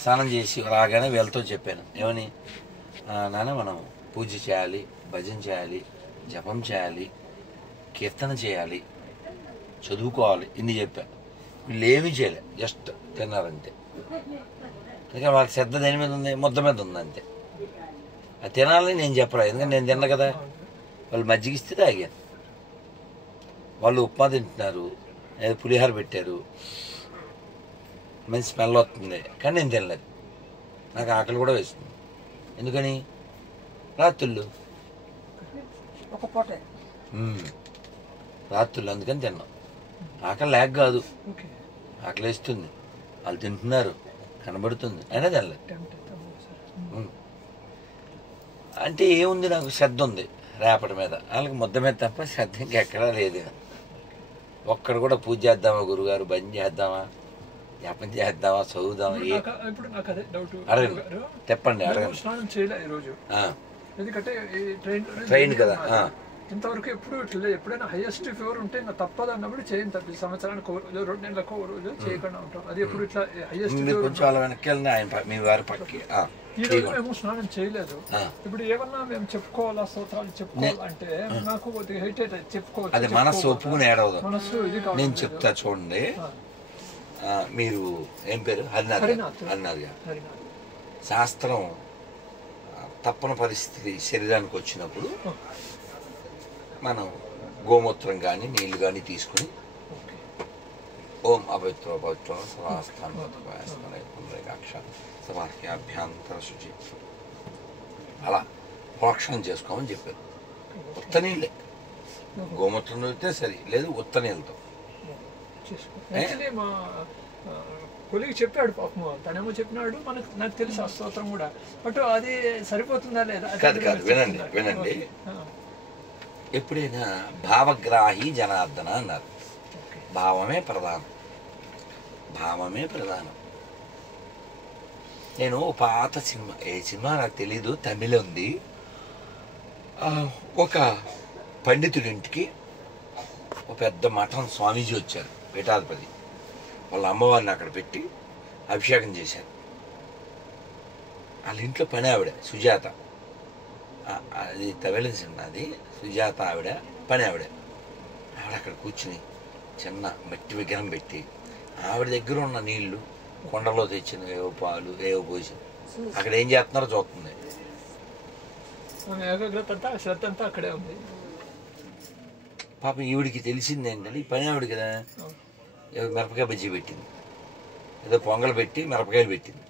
స్నానం చేసి రాగానే వీళ్ళతో చెప్పాను ఏమని, నాన్న మనం పూజ చేయాలి, భజన చేయాలి, జపం చేయాలి, కీర్తన చేయాలి, చదువుకోవాలి, ఇన్ని చెప్పాను. వీళ్ళు ఏమీ చేయలే, జస్ట్ తిన్నారంతే. ఎందుకంటే వాళ్ళ శ్రద్ధ దేని మీద ఉంది, ముద్ద మీద ఉంది అంతే. అది తినాలని నేను చెప్పరా, ఎందుకంటే నేను తిన్నా కదా. వాళ్ళు మజ్జిగిస్తే తాగాను, వాళ్ళు ఉప్మా తింటున్నారు, ఏదో పులిహోర పెట్టారు, మంచి స్మెల్ వస్తుంది, కానీ నేను తినలేదు. నాకు ఆకలి కూడా వేస్తుంది. ఎందుకని, రాత్రుళ్ళు ఒక పూటే రాత్రుళ్ళు అందుకని తిన్నాం. ఆకలి లేక కాదు, ఆకలి వేస్తుంది, వాళ్ళు తింటున్నారు కనబడుతుంది, అయినా తినలేదు. అంటే ఏముంది, నాకు శ్రద్ధ ఉంది రేపటి మీద, వాళ్ళకి ముద్ద మీద తప్ప శ్రద్ధ ఇంకెక్కడా లేదు. ఒక్కడు కూడా పూజ చేద్దామా, గురుగారు బంద్ చేద్దామా, జపం చేద్దామా, చదువుదామా, అడగండి, చెప్పండి, అడగండి. స్నానం చేయలే ఈరోజు, ఎందుకంటే ట్రైన్ కదా. ఇంతవరకు ఎప్పుడు ఇట్లా ఎప్పుడైనా హైయెస్ట్ ఫీవర్ ఉంటే ఇంకా తప్పదు అన్నప్పుడు చేయండి. తప్పి సంవత్సరానికి 2 నెలలకు రోజు చేయకుండా ఉంటాం. అది ఎప్పుడు ఇట్లా హైయెస్ట్ కొంచెం అలా వెనక్కి వెళ్ళిన ఆయన మీ వారి పక్కకి. ఈ రోజు మేము స్నానం చేయలేదు. ఇప్పుడు ఏమన్నా మేము చెప్పుకోవాలా, స్తోత్రాలు చెప్పుకోవాలంటే నాకు కొద్దిగా హెయిట్ చెప్పుకోవచ్చు. అది మనస్సు ఒప్పుకుని ఏడవదు. మనస్సు ఇది కాదు. నేను చెప్తా చూడండి. మీరు ఏం పేరు? హరినాథ్ గారు. శాస్త్రం తప్పని పరిస్థితి శరీరానికి వచ్చినప్పుడు మనం గోమూత్రం కానీ నీళ్లు కానీ తీసుకుని ఓం అపవిత్ర పవిత్ర సమాఖ్యాభ్యంతర శుచి అలా ప్రోక్షణం చేసుకోమని చెప్పారు. ఉత్త నీళ్ళే, గోమూత్రం అయితే సరి, లేదు ఉత్త నీళ్ళతో. మా కొలికి చెప్పాడు పాపం, తనేమో చెప్పినాడు, నాకు తెలుసు ఆ స్తోత్రం కూడా. బట్ అది సరిపోతుందా లేదా? కాదు, వినండి. ఎప్పుడైనా భావగ్రాహి జనార్దన అన్నారు. భావమే ప్రధానం. నేను పాత సినిమా, ఏ సినిమా నాకు తెలీదు, తమిళ ఉంది. ఒక పండితుడింటికి ఒక పెద్ద మఠం స్వామీజీ వచ్చారు, పీఠాధిపతి. వాళ్ళ అమ్మవారిని అక్కడ పెట్టి అభిషేకం చేశారు. వాళ్ళ ఇంట్లో పని ఆవిడ సుజాత, అది తమిళ సినిమా, అది సుజాత ఆవిడ పని ఆవిడ అక్కడ కూర్చుని చిన్న మట్టి విగ్రహం పెట్టి ఆవిడ దగ్గర ఉన్న నీళ్లు కొండలో తెచ్చిన ఏవో పాలు ఏవో పోసి అక్కడ ఏం చేస్తున్నారో చూస్తుంది. శ్రద్ధ అంతా అక్కడే ఉంది. పాపం ఈవిడికి తెలిసింది ఏంటంటే, ఈ పని ఆవిడ కదా, మిరపకాయ బజ్జీ పెట్టింది, ఏదో పొంగల్ పెట్టి మిరపకాయలు పెట్టింది.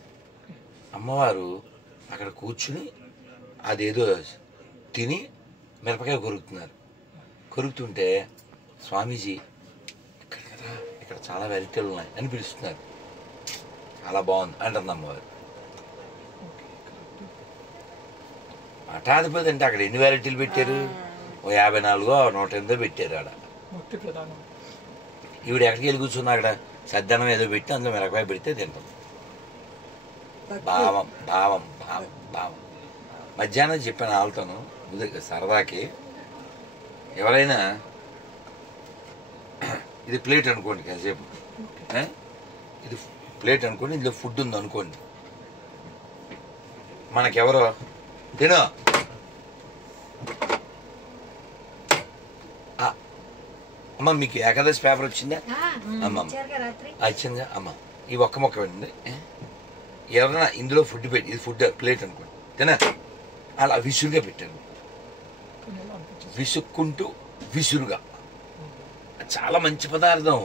అమ్మవారు అక్కడ కూర్చుని అదేదో తిని మిరపకాయ కొరుకుతుంటే స్వామీజీ ఇక్కడ కదా, ఇక్కడ చాలా వెరైటీలు ఉన్నాయి అని పిలుస్తున్నారు. చాలా బాగుంది అంటుంది అమ్మవారు. మఠాధిపతి అంటే అక్కడ ఎన్ని వెరైటీలు పెట్టారు? ఓ 54 108 పెట్టారు. ఆడ ఈవిడ ఎక్కడికి వెళ్ళి కూర్చుంది, అక్కడ సద్దనం ఏదో పెట్టి అందులో మిరపకాయ పెడితే తింటాం. భావం. మధ్యాహ్నం చెప్పాను వాళ్ళతోను సరదాకి, ఎవరైనా ఇది ప్లేట్ అనుకోండి, కాసేపు ఇది ప్లేట్ అనుకోండి, ఇందులో ఫుడ్ ఉంది అనుకోండి, మనకెవరో తినో అమ్మ మీకు ఏకాదశి పేపర్ వచ్చిందా? అమ్మ వచ్చిందా? అమ్మ ఈ ఒక్క మొక్క పెట్టండి. ఎవరైనా ఇందులో ఫుడ్ పెట్టి, ఇది ఫుడ్ ప్లేట్ అనుకోండి, తినా అలా విసురుగా పెట్టాను. విసుక్కుంటూ విసురుగా, చాలా మంచి పదార్థం,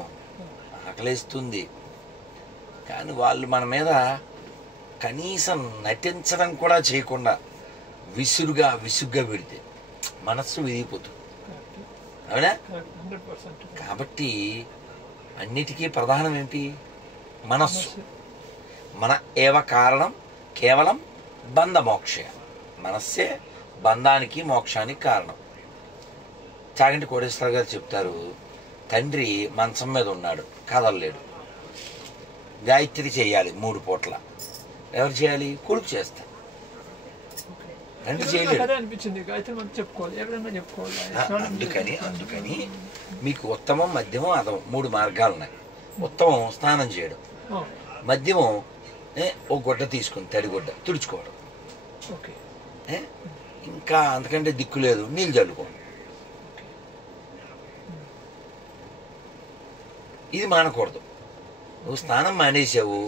ఆకలేస్తుంది. కానీ వాళ్ళు మన మీద కనీసం నటించడం కూడా చేయకుండా విసుగ్గా పెడితే మనస్సు విరిగిపోతుంది. అవునా? కాబట్టి అన్నిటికీ ప్రధానం ఏంటి? మనస్సు. మన ఏవ కారణం కేవలం బంధ మోక్ష. మనస్సే బంధానికి మోక్షానికి కారణం. చాగంటి కోటేశ్వర గారు చెప్తారు, తండ్రి మంచం మీద ఉన్నాడు, కదలలేడు, గాయత్రి చేయాలి 3 పూట్ల. ఎవరు చేయాలి? కొడుకు చేస్తారు. తండ్రి చేయలేడు. అందుకని మీకు ఉత్తమం, మధ్యమం, అధమం 3 మార్గాలు ఉన్నాయి. ఉత్తమం స్నానం చేయడం, మధ్యమం ఒక గుడ్డ తీసుకుని తడి గుడ్డ తుడుచుకోవడం. ఓకే. ఇంకా అంతకంటే దిక్కు లేదు, నీళ్ళు చల్లుకోవడం. ఇది మానకూడదు. నువ్వు స్నానం మానేసావు,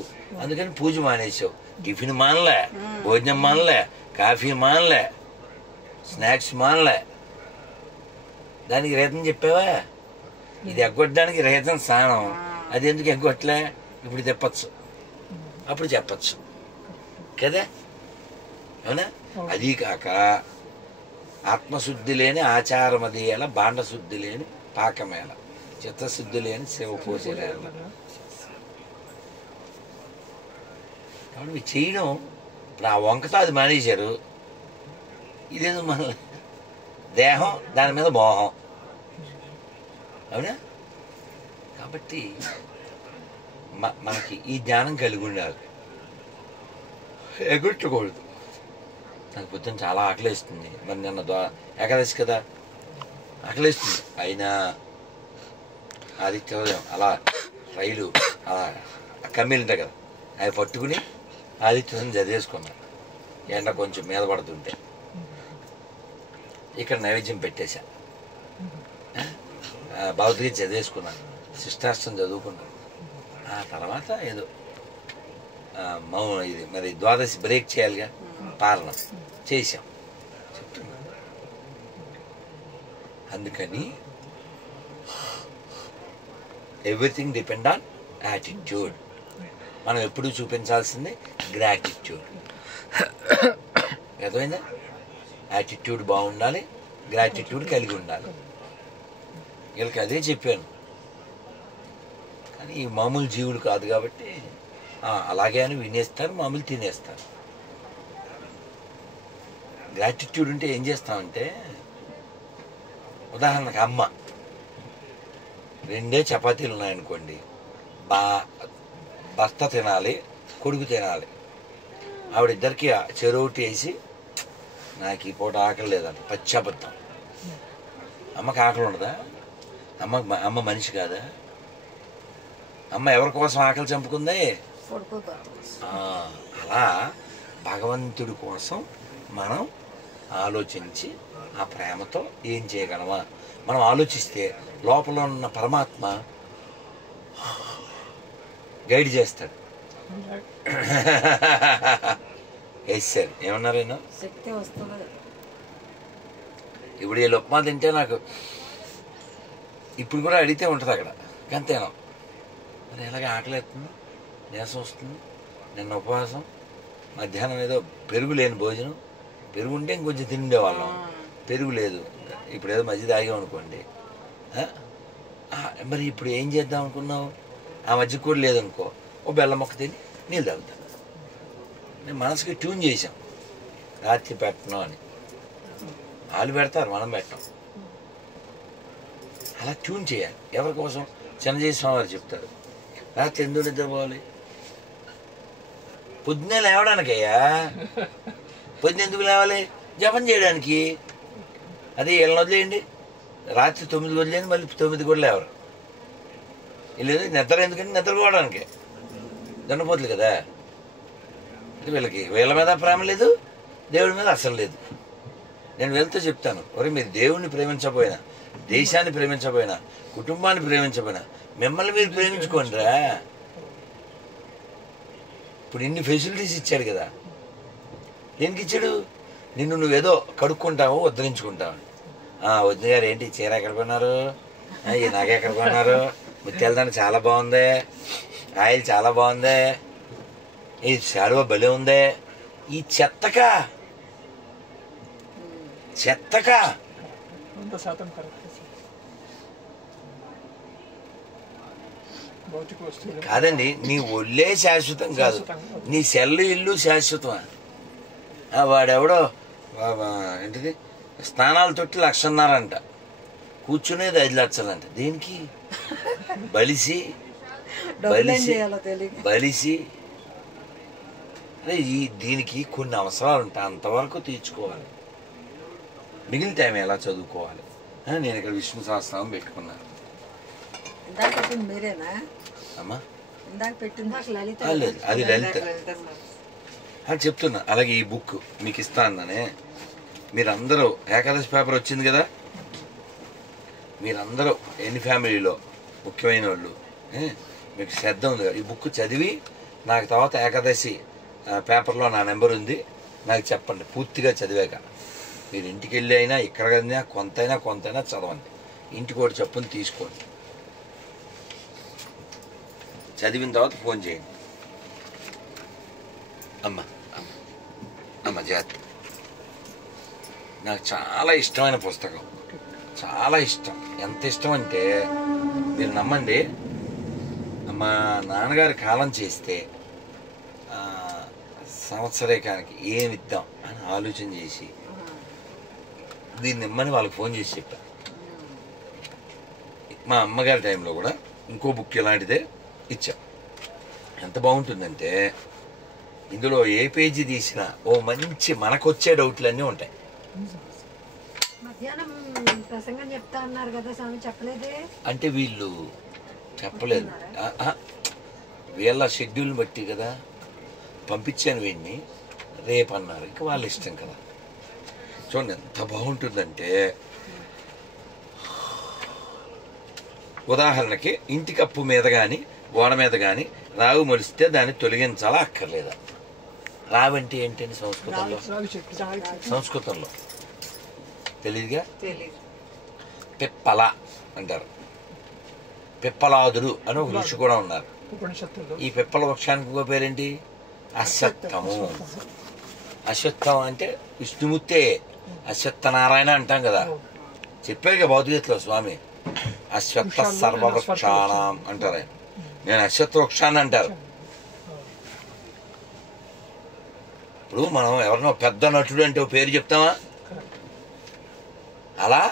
అందుకని పూజ మానేసావు. టిఫిన్ మానలే, భోజనం మానలే, కాఫీ మానలే, స్నాక్స్ మానలే. దానికి రీతం చెప్పావా? ఇది ఎగ్గొట్టడానికి రీతం స్నానం. అది ఎందుకు ఎగ్గొట్టలే? ఇప్పుడు తిప్పచ్చు, అప్పుడు చెప్పచ్చు కదా, అవునా? అది కాక ఆత్మశుద్ధి లేని ఆచారమదేల, బాండశుద్ధి లేని పాకమేళ, చిత్తశుద్ధి లేని శివ పోసేలేల. కాబట్టి చేయడం ఇప్పుడు ఆ వంకతో అది మానేశారు. ఇదేదో మన దేహం, దాని మీద మోహం, అవునా? కాబట్టి మనకి ఈ జ్ఞానం కలిగి ఉండాలి, ఎగుట్టకూడదు. నాకు పొద్దున్న చాలా ఆకలిస్తుంది. మరి నిన్న ఏకాదశి కదా, ఆకలిస్తుంది. అయినా ఆదిత్యోదయం అలా రైలు అలా కమ్మీలు ఉంటాయి కదా, అవి పట్టుకుని ఆదిత్యోదయం చదివేసుకున్నాను. ఎండ కొంచెం మీద పడుతుంటే ఇక్కడ నైవేద్యం పెట్టేశా, భగవద్గీత చదివేసుకున్నాను, శిష్టాష్టం చదువుకున్నాను. ఆ తర్వాత ఏదో ఇది మరి ద్వాదశి బ్రేక్ చేయాలిగా, పాలన చేసాం చెప్తున్నా. అందుకని ఎవ్రీథింగ్ డిపెండ్ ఆన్ యాటిట్యూడ్. మనం ఎప్పుడూ చూపించాల్సింది గ్రాటిట్యూడ్. అర్థమైందా? యాటిట్యూడ్ బాగుండాలి, గ్రాటిట్యూడ్ కలిగి ఉండాలి. వీళ్ళకి అదే చెప్పాను. కానీ ఈ మామూలు జీవులు కాదు కాబట్టి అలాగే అని వినేస్తారు, మామూలు తినేస్తారు. గ్రాటిట్యూడ్ ఉంటే ఏం చేస్తామంటే, ఉదాహరణకు అమ్మ 2 చపాతీలు ఉన్నాయనుకోండి, భర్త తినాలి, కొడుకు తినాలి. ఆవిడిద్దరికి చెరోటి వేసి నాకు ఈ పూట ఆకలి లేదంట, పచ్చబద్ధం. అమ్మకి ఆకలి ఉండదా? అమ్మ మనిషి కాదా? అమ్మ ఎవరి కోసం ఆకలి చంపుకుంది? అలా భగవంతుడి కోసం మనం ఆలోచించి ఆ ప్రేమతో ఏం చేయగలమా మనం ఆలోచిస్తే లోపల ఉన్న పరమాత్మ గైడ్ చేస్తాడు. సార్ ఏమన్నారు? ఇప్పుడు వీళ్ళు ఉప్మా తింటే నాకు ఇప్పుడు కూడా అడిగితే ఉంటుంది అక్కడ, అంతేనా? మరి ఎలాగే ఆకలి అవుతుంది, నీరసం వస్తుంది. నిన్న ఉపవాసం, మధ్యాహ్నం ఏదో పెరుగు లేని భోజనం, పెరుగు ఉంటే ఇంకొంచెం తిండేవాళ్ళం, పెరుగు లేదు. ఇప్పుడు ఏదో మధ్య తాగాం అనుకోండి, మరి ఇప్పుడు ఏం చేద్దాం అనుకున్నావు? ఆ మధ్య కూడా లేదనుకో, ఓ బెల్లం మొక్క తిని నీళ్ళు తాగుతాను. నేను మనసుకి ట్యూన్ చేశాం, రాత్రి పెట్టను అని. వాళ్ళు పెడతారు, మనం పెట్టాం. అలా ట్యూన్ చేయాలి. ఎవరి కోసం? చిన్నజీవి స్వామి వారు చెప్తారు, రాత్రి ఎందుకు నిద్రపోవాలి? పొద్దున్నే లేవడానికయ్యా. పొద్దున్న ఎందుకు లేవాలి? జపం చేయడానికి. అదే వీళ్ళని వదిలేయండి, రాత్రి 9 వదిలేయండి, మళ్ళీ 9 కూడా లేవరు. లేదు నిద్ర ఎందుకంటే నిద్రపోవడానికి దండపోతులు కదా. వీళ్ళకి వీళ్ళ మీద ప్రేమ లేదు, దేవుడి మీద అసలు లేదు. నేను వీళ్ళతో చెప్తాను, ఒరే మీరు దేవుడిని ప్రేమించకపోయినా, దేశాన్ని ప్రేమించకపోయినా, కుటుంబాన్ని ప్రేమించకపోయినా, మిమ్మల్ని మీరు ప్రేమించుకోండిరా. ఇప్పుడు ఇన్ని ఫెసిలిటీస్ ఇచ్చాడు కదా, దేనికి ఇచ్చాడు? నిన్ను నువ్వేదో కడుక్కుంటావు, ఉద్ధరించుకుంటావు. వదిన గారు ఏంటి చీర ఎక్కడ కొన్నారు, ఈ నగ ఎక్కడ కొన్నారు, ముత్యాలదాన్ని చాలా బాగుంది, ఆయిల్ చాలా బాగుంది, ఈ శాలువ భలే ఉంది. ఈ చెత్తకా కాదండి. నీ ఒళ్ళే శాశ్వతం కాదు, నీ సెల్లు ఇల్లు శాశ్వతమా? వాడెవడో ఏంటిది స్నానాలు తొట్టి 1,50,000 అంట, కూర్చునేది 5 లక్షలంట. దేనికి? బలిసి దీనికి కొన్ని అవసరాలు ఉంటాయి, అంతవరకు తీర్చుకోవాలి. మిగిలిన టైం ఎలా చదువుకోవాలి? నేను ఇక్కడ విష్ణు సహస్రనామం పెట్టుకున్నాను. అమ్మా లేదు, అది లలిత అని చెప్తున్నా. అలాగే ఈ బుక్ మీకు ఇస్తా అన్నానే, మీరందరూ ఏకాదశి పేపర్ వచ్చింది కదా, మీరందరూ ఎన్ని ఫ్యామిలీలో ముఖ్యమైన వాళ్ళు మీకు శ్రద్ధ ఉంది కదా, ఈ బుక్ చదివి నాకు తర్వాత ఏకాదశి పేపర్లో నా నెంబర్ ఉంది, నాకు చెప్పండి. పూర్తిగా చదివాక మీరు ఇంటికి వెళ్ళి అయినా ఇక్కడ కొంతైనా చదవండి. ఇంటికి ఒకటి చెప్పుని తీసుకోండి. చదివిన తర్వాత ఫోన్ చేయండి. అమ్మ జాతి నాకు చాలా ఇష్టమైన పుస్తకం, చాలా ఇష్టం. ఎంత ఇష్టం అంటే మీరు నమ్మండి, మా నాన్నగారి కాలం చేస్తే సంవత్సరేకానికి ఏమి ఇద్దాం అని ఆలోచన చేసి దీన్ని ఇమ్మని వాళ్ళకి ఫోన్ చేసి చెప్పాను. మా అమ్మగారి టైంలో కూడా ఇంకో బుక్ ఇలాంటిదే ఇచ్చాం. ఎంత బాగుంటుందంటే ఇందులో ఏ పేజీ తీసినా ఓ మంచి మనకొచ్చే డౌట్లన్నీ ఉంటాయి. అంటే వీళ్ళు చెప్పలేదు, వీళ్ళ షెడ్యూల్ బట్టి కదా పంపించాను. వీడిని రేపు అన్నారు, ఇక వాళ్ళ ఇష్టం కదా. చూడండి ఎంత బాగుంటుందంటే, ఉదాహరణకి ఇంటి కప్పు మీద కానీ గోడ మీద కానీ రావి మొలిస్తే దాన్ని తొలగించాలా అక్కర్లేదా? రావి అంటే ఏంటండి సంస్కృతంలో తెలియదుగా. పిప్పల అంటారు, పిప్పలాదుడు అని ఒక ఋషి కూడా ఉన్నారు. ఈ పిప్పల వృక్షానికి ఇంకో పేరేంటి? అశ్వత్థము. అశ్వత్థం అంటే విష్ణుమూర్తే, అశ్వత్థనారాయణ అంటాం కదా. చెప్పారుగా భౌతికతలో స్వామి, అశ్వత్థ సర్వవృక్షాణం అంటారు ఆయన. నేను అశ్వత్థ వృక్షాన్ని అంటారు. ఇప్పుడు మనం ఎవరినో పెద్ద నటుడు అంటే పేరు చెప్తామా? అలా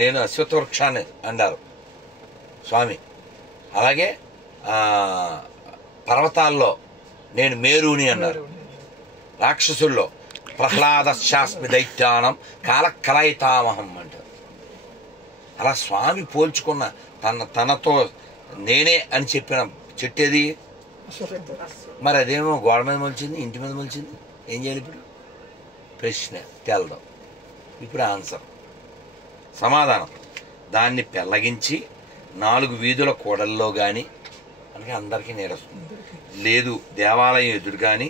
నేను అశ్వత్థ వృక్షాన్ని అన్నారు స్వామి. అలాగే పర్వతాల్లో నేను మేరుని అన్నారు. రాక్షసుల్లో ప్రహ్లాద శాస్మి దైత్యానం కాలకలయితామహం అంటారు. అలా స్వామి పోల్చుకున్న తనతో నేనే అని చెప్పిన చెట్టేది. మరి అదేమో గోడ మీద మొలిచింది, ఇంటి మీద మొలిచింది, ఏం చేయాలి ఇప్పుడు? ప్రశ్న తెలదాం. ఇప్పుడు ఆన్సర్, సమాధానం. దాన్ని పెళ్ళగించి 4 వీధుల కూడల్లో కానీ, అనగా అందరికీ నేరస్తుంది, లేదు దేవాలయం ఎదురు కానీ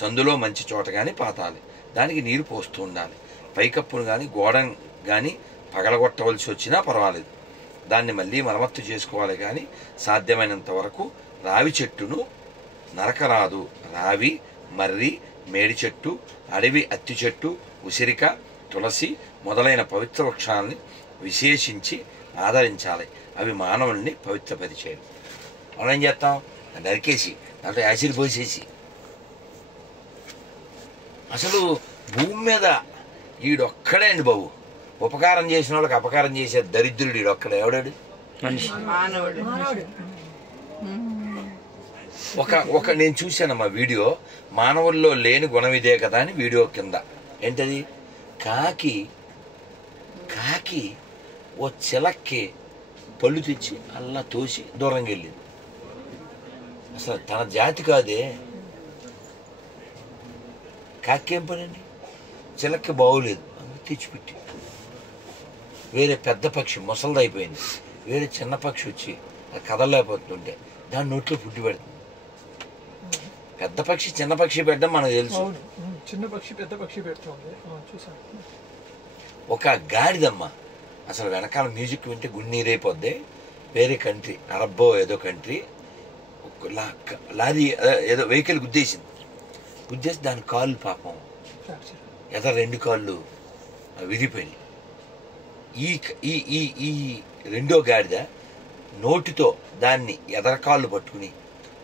సందులో మంచి చోట కానీ పాతాలి. దానికి నీరు పోస్తూ ఉండాలి. పైకప్పును కానీ గోడను కానీ పగలగొట్టవలసి వచ్చినా పర్వాలేదు, దాన్ని మళ్ళీ మరమ్మత్తు చేసుకోవాలి. కానీ సాధ్యమైనంత వరకు రావి చెట్టును నరకరాదు. రావి, మర్రి, మేడి చెట్టు, అడవి అత్తి చెట్టు, ఉసిరిక, తులసి మొదలైన పవిత్ర వృక్షాలని విశేషించి ఆదరించాలి. అవి మానవుల్ని పవిత్రపరిచేయరు. మనం ఏం చేస్తాం? నరికేసి దాంట్లో యాసిడ్ పోసేసి. అసలు భూమి మీద ఈడొక్కడే అండి బాబు ఉపకారం చేసిన వాళ్ళకి అపకారం చేసే దరిద్రుడు ఈడొక్కడే. ఎవడాడు? ఒక నేను చూశానమ్మా వీడియో, మానవుల్లో లేని గుణం ఇదే కదా అని వీడియో కింద. ఏంటది? కాకి ఓ చిలక్కి పళ్ళు తెచ్చి అలా తోసి దూరంగా వెళ్ళింది. అసలు తన జాతి కాదే. కాకి ఏం పనండి? చిలక్కి బాగోలేదు అందుకు తెచ్చిపెట్టి. వేరే పెద్ద పక్షి ముసలిదైపోయింది, వేరే చిన్న పక్షి వచ్చి అది కదలలేకపోతుంటే దాని నోట్లో ఫుడ్ పెడుతుంది. పెద్ద పక్షి చిన్న పక్షి పెట్టడం మనకు తెలుసు. చిన్న పక్షి పెద్ద పక్షి పెడుతుంది. ఒక గాడిదమ్మ అసలు వెనకాల మ్యూజిక్ వింటే గున్నీరైపోద్ది. వేరే కంట్రీ, అరబ్బో ఏదో కంట్రీ, లారీ ఏదో వెహికల్ గుద్దేసి దాని కాళ్ళు పాపం ఎదర 2 కాళ్ళు విరిగిపోయినాయి. ఈ రెండో గాడిద నోటితో దాన్ని ఎదర కాళ్ళు పట్టుకుని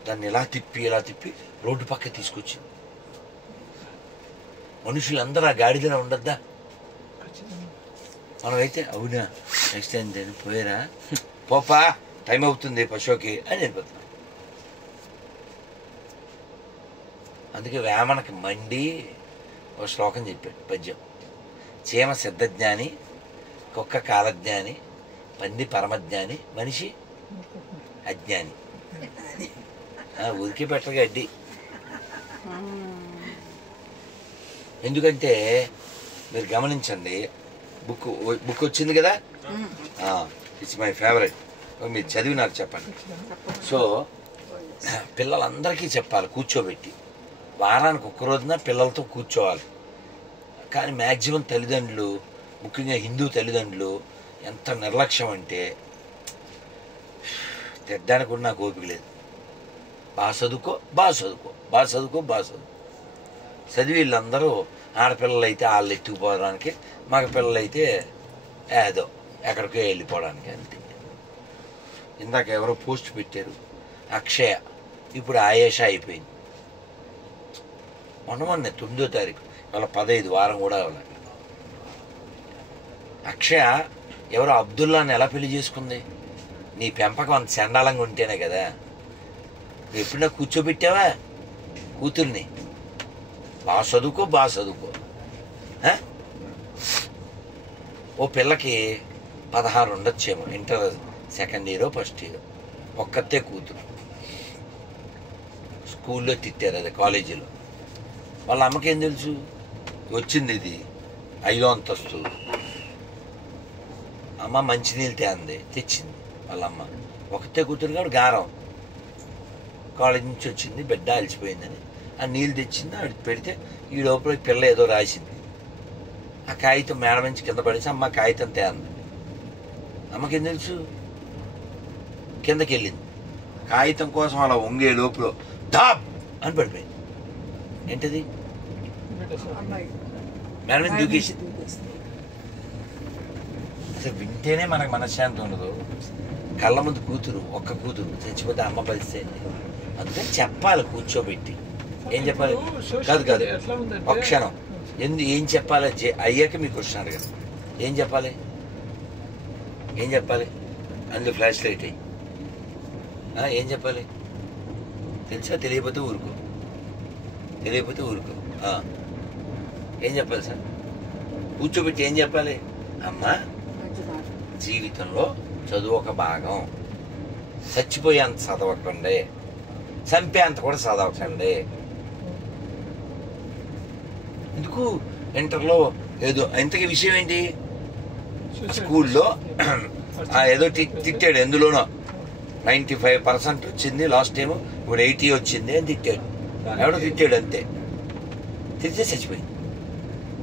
దాన్ని ఇలా తిప్పి రోడ్డు పక్క తీసుకొచ్చింది. మనుషులందరూ ఆ గాడిదనే ఉండద్దా? మనమైతే అవునా నెక్స్ట్ టైం నేను పోయారా పోపా టైం అవుతుంది పశువుకి అని వెళ్ళిపోతున్నాం. అందుకే వేమనకి మండి ఒక శ్లోకం చెప్పాడు పద్యం. చీమ సిద్ధజ్ఞాని, కుక్క కాలజ్ఞాని, పంది పరమజ్ఞాని, మనిషి అజ్ఞాని. ఊరికే పెట్టరు గడ్డి. ఎందుకంటే మీరు గమనించండి, బుక్ వచ్చింది కదా, ఇట్స్ మై ఫేవరెట్. మీరు చదివి నాకు చెప్పండి. సో పిల్లలందరికీ చెప్పాలి కూర్చోబెట్టి, వారానికి ఒక్క రోజున పిల్లలతో కూర్చోవాలి. కానీ మ్యాక్సిమం తల్లిదండ్రులు, ముఖ్యంగా హిందూ తల్లిదండ్రులు ఎంత నిర్లక్ష్యం అంటే తిట్టడానికి కూడా నాకు ఓపిక లేదు. బాగా చదువుకో, బాగా చదువుకో, బాగా చదువుకో, బాగా చదువుకో. చదివి వీళ్ళందరూ ఆడపిల్లలు అయితే వాళ్ళు ఎత్తుకుపోవడానికి, మగ పిల్లలు అయితే ఏదో ఎక్కడికో వెళ్ళిపోవడానికి అంతే. ఇందాక ఎవరో పోస్ట్ పెట్టారు, అక్షయ ఇప్పుడు ఆయేష అయిపోయింది. మొన్న 9వ తారీఖు, వాళ్ళ 15 వారం కూడా అవ్వాలి. అక్షయ ఎవరో అబ్దుల్లాని ఎలా పెళ్లి చేసుకుంది? నీ పెంపకం అంత చండాలంగా ఉంటేనే కదా. నువ్వు ఎప్పుడైనా కూర్చోబెట్టావా కూతుర్ని? బాగా చదువుకో, బాగా చదువుకో. ఓ పిల్లకి 16 ఉండొచ్చేమో, ఇంటర్ సెకండ్ ఇయరో ఫస్ట్ ఇయర్, ఒక్కతే కూతురు. స్కూల్లో తిట్టారు, అదే కాలేజీలో. వాళ్ళ అమ్మకేం తెలుసు? వచ్చింది ఇది 5వ అంతస్తు, అమ్మ మంచినీళ్ళు తేంది, తెచ్చింది వాళ్ళ అమ్మ. ఒకతే కూతురు కాబట్టి గారం. కాలేజ్ నుంచి వచ్చింది, బిడ్డ అలసిపోయిందని ఆ నీళ్ళు తెచ్చింది, ఆవిడ పెడితే ఈ లోపల పిల్ల ఏదో రాసింది. ఆ కాగితం మేడ నుంచి కింద పడేసి అమ్మ కాగితం తేంది. అమ్మకేం తెలుసు? కిందకి వెళ్ళింది, కాగితం కోసం అలా వంగే లోపల డాబ్ అని పడిపోయింది. ఏంటది? మేడ మీద దూకేసింది. అసలు వింటేనే మనకు మనశ్శాంతి ఉండదు. కళ్ళ ముందు కూతురు, ఒక్క కూతురు చచ్చిపోతే అమ్మ పరిస్థితి. అందుకని చెప్పాలి కూర్చోబెట్టి. ఏం చెప్పాలి? కాదు ఒక క్షణం ఏం చెప్పాలి అయ్యాక మీకు క్వశ్చన్ అడగదు. ఏం చెప్పాలి? అందులో ఫ్లాష్ లైట్ అయ్యి ఏం చెప్పాలి తెలుసా? తెలియకపోతే ఊరుకో. ఏం చెప్పాలి సార్? కూర్చోబెట్టి ఏం చెప్పాలి? అమ్మా, జీవితంలో చదువు ఒక భాగం, చచ్చిపోయేంత చదవకండి, చంపేంత కూడా చదవకండి. ఎందుకు ఇంటర్లో ఏదో ఇంతకీ విషయం ఏంటి? స్కూల్లో ఏదో తిట్టాడు, ఎందులోనో 95% వచ్చింది లాస్ట్ టైం, ఇప్పుడు 80 వచ్చింది అని తిట్టాడు. ఎవడో తిట్టాడు అంతే, తిరిగితే చచ్చిపోయింది.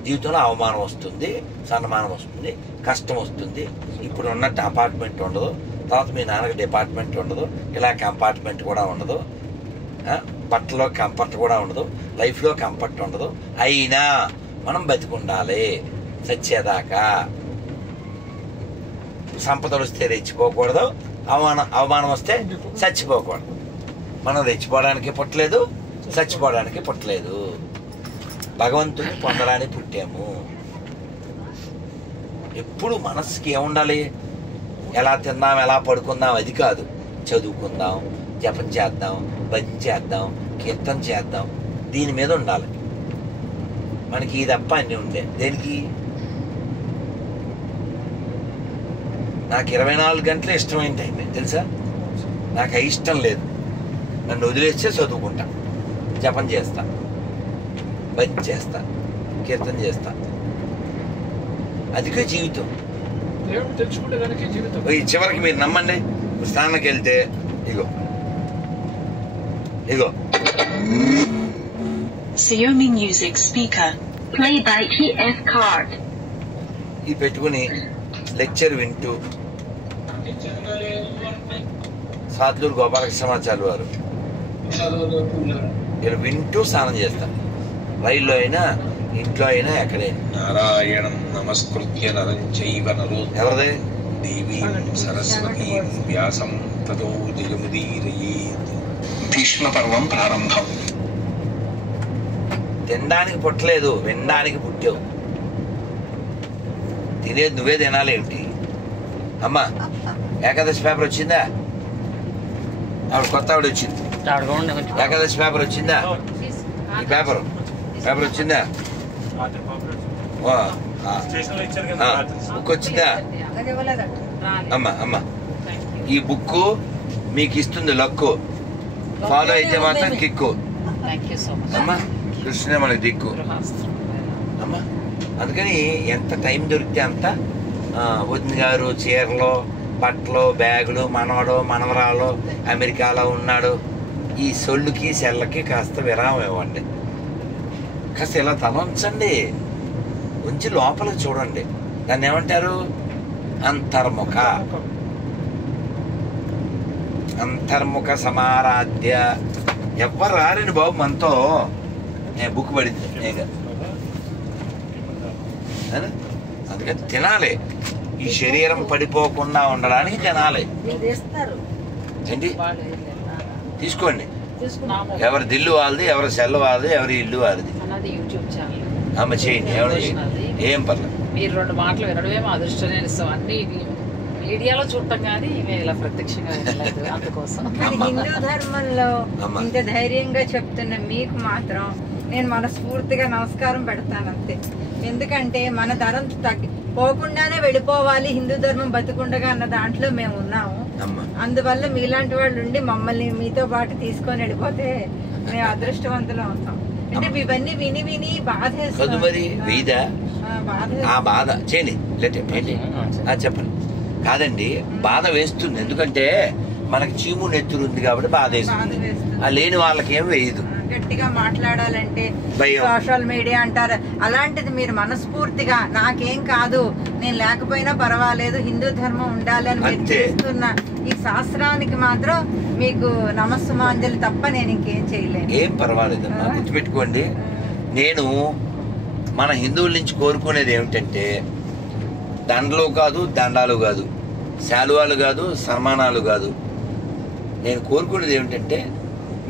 జీవితంలో అవమానం వస్తుంది, సన్మానం వస్తుంది, కష్టం వస్తుంది. ఇప్పుడు ఉన్నట్టు అపార్ట్మెంట్ ఉండదు, తర్వాత మీ నాన్నకి డిపార్ట్మెంట్ ఉండదు, ఇలా కంపార్ట్మెంట్ కూడా ఉండదు, బట్టలో కంఫర్ట్ కూడా ఉండదు, లైఫ్లో కంఫర్ట్ ఉండదు. అయినా మనం బతికుండాలి చచ్చేదాకా. సంపదలు వస్తే రెచ్చిపోకూడదు, అవమానం వస్తే చచ్చిపోకూడదు. మనం రెచ్చిపోవడానికి పుట్టలేదు, చచ్చిపోవడానికి పుట్టలేదు. భగవంతుని పొందడానికి పుట్టాము. ఎప్పుడు మనసుకి ఏముండాలి? ఎలా తిందాం, ఎలా పడుకుందాం అది కాదు. చదువుకుందాం, జపం చేద్దాం, భజన చేద్దాం, కీర్తన చేద్దాం, దీని మీద ఉండాలి మనకి. ఈ తప్ప అన్నీ ఉండే దేనికి? నాకు 24 గంటలు ఇష్టమైన టైమే తెలుసా. నాకు ఇష్టం లేదు, నన్ను వదిలేస్తే చదువుకుంటా, జపం చేస్తా, భజన చేస్తా, కీర్తన చేస్తా. అదికే జీవితం. చివరికి మీరు నమ్మండి, స్నానానికి వెళ్తే ఇగో Xiaomi Music Speaker Play by TF Card ఈ పెట్టుకుని లెక్చర్ వింటూ, సాద్లూరు గోపాలకృష్ణమాచార్య వారు వీళ్ళు వింటూ స్నానం చేస్తారు. రైల్లో అయినా, ఇంట్లో అయినా, ఎక్కడైనా. నారాయణం నమస్కృత్య నరం చైవ నరోత్తమం ఎవరిదే? దేవీం సరస్వతీం వ్యాసం తతో జయముదీరయేత్. భీష్మ పర్వం ప్రారంభం. తినడానికి పుట్టలేదు, వినడానికి పుట్టావు. తినేది నువ్వే తినాలేమిటి? అమ్మా, ఏకాదశి పేపర్ వచ్చిందా? ఆవిడ కొత్త ఆవిడ వచ్చింది. ఏకాదశి పేపర్ వచ్చిందా? ఈ పేపర్ వచ్చిందా? బుక్ వచ్చిందా? అమ్మా ఈ బుక్ మీకు ఇస్తుంది లక్కు. ఫాలో అయితే మాత్రం kick thank you so much అమ్మా. కృష్ణుడే మనకి దిక్కు అమ్మా. అందుకని ఎంత టైం దొరికితే అంత వదిన గారు చీరలు, బట్టలు, బ్యాగులు, మనవడు మనవరాలు అమెరికాలో ఉన్నాడు, ఈ సొల్లుకి సెల్లకి కాస్త విరామం ఇవ్వండి. కాస్త ఇలా తల ఉంచండి, ఉంచి లోపలికి చూడండి. దాన్ని ఏమంటారు? అంతర్ముఖ. అంతర్ముఖ సమారాధ్య. ఎవ్వరు రారండి బాబు మనతో. నేను బుక్ పడింది అందుకని తినాలి. ఈ శరీరం పడిపోకుండా ఉండడానికి తినాలి. ఏంటి తీసుకోండి. ఎవరి దిల్లు వాళ్ళది, ఎవరి సెల్ వాళ్ళది, ఎవరి ఇల్లు వాళ్ళది. యూట్యూబ్ ఛానల్ అమ్మ చేయండి, ఎవరు చేయండి, ఏం పర్లేదు. మీరు 2 మాటలు వినడమే మా అదృష్టం. నేను ఇస్తాం అన్ని మీడియాలో చూడటం కానీ మేము ఇలా ప్రత్యక్షంగా వినలేదు. అందుకోసం హిందూ ధర్మంలో ఇంత ధైర్యంగా చెప్తున్న మీకు మాత్రం నేను మనస్ఫూర్తిగా నమస్కారం పెడతాను అంతే. ఎందుకంటే మన ధరం పోకుండానే వెళ్ళిపోవాలి, హిందూ ధర్మం బతుకుండగా అన్న దాంట్లో మేము ఉన్నాము. అందువల్ల మీలాంటి వాళ్ళు ఉండి మమ్మల్ని మీతో పాటు తీసుకొని వెళ్ళిపోతే మేము అదృష్టవంతులు అవుతాం. అంటే ఇవన్నీ విని విని బాధేస్తుంది. బాధ చేయండి చెప్పండి. కాదండి, బాధ వేస్తుంది. ఎందుకంటే మనకి చీము నెత్తురు ఉంది కాబట్టి బాధ వేస్తుంది. ఆ లేని వాళ్ళకి ఏం వేయదు. గట్టిగా మాట్లాడాలంటే సోషల్ మీడియా అంటారు. అలాంటిది మీరు మనస్ఫూర్తిగా నాకేం కాదు, నేను లేకపోయినా పర్వాలేదు, హిందూ ధర్మం ఉండాలి అని మీరు చేస్తున్న ఈ శాస్త్రానికి మాత్రం మీకు నమస్సుమాంజలి తప్ప నేను ఇంకేం చేయలేను. ఏం పర్వాలేదు, గుర్తుపెట్టుకోండి. నేను మన హిందువుల నుంచి కోరుకునేది ఏమిటంటే దండలు కాదు, దండాలు కాదు, శాలువాలు కాదు, సన్మానాలు కాదు. నేను కోరుకునేది ఏమిటంటే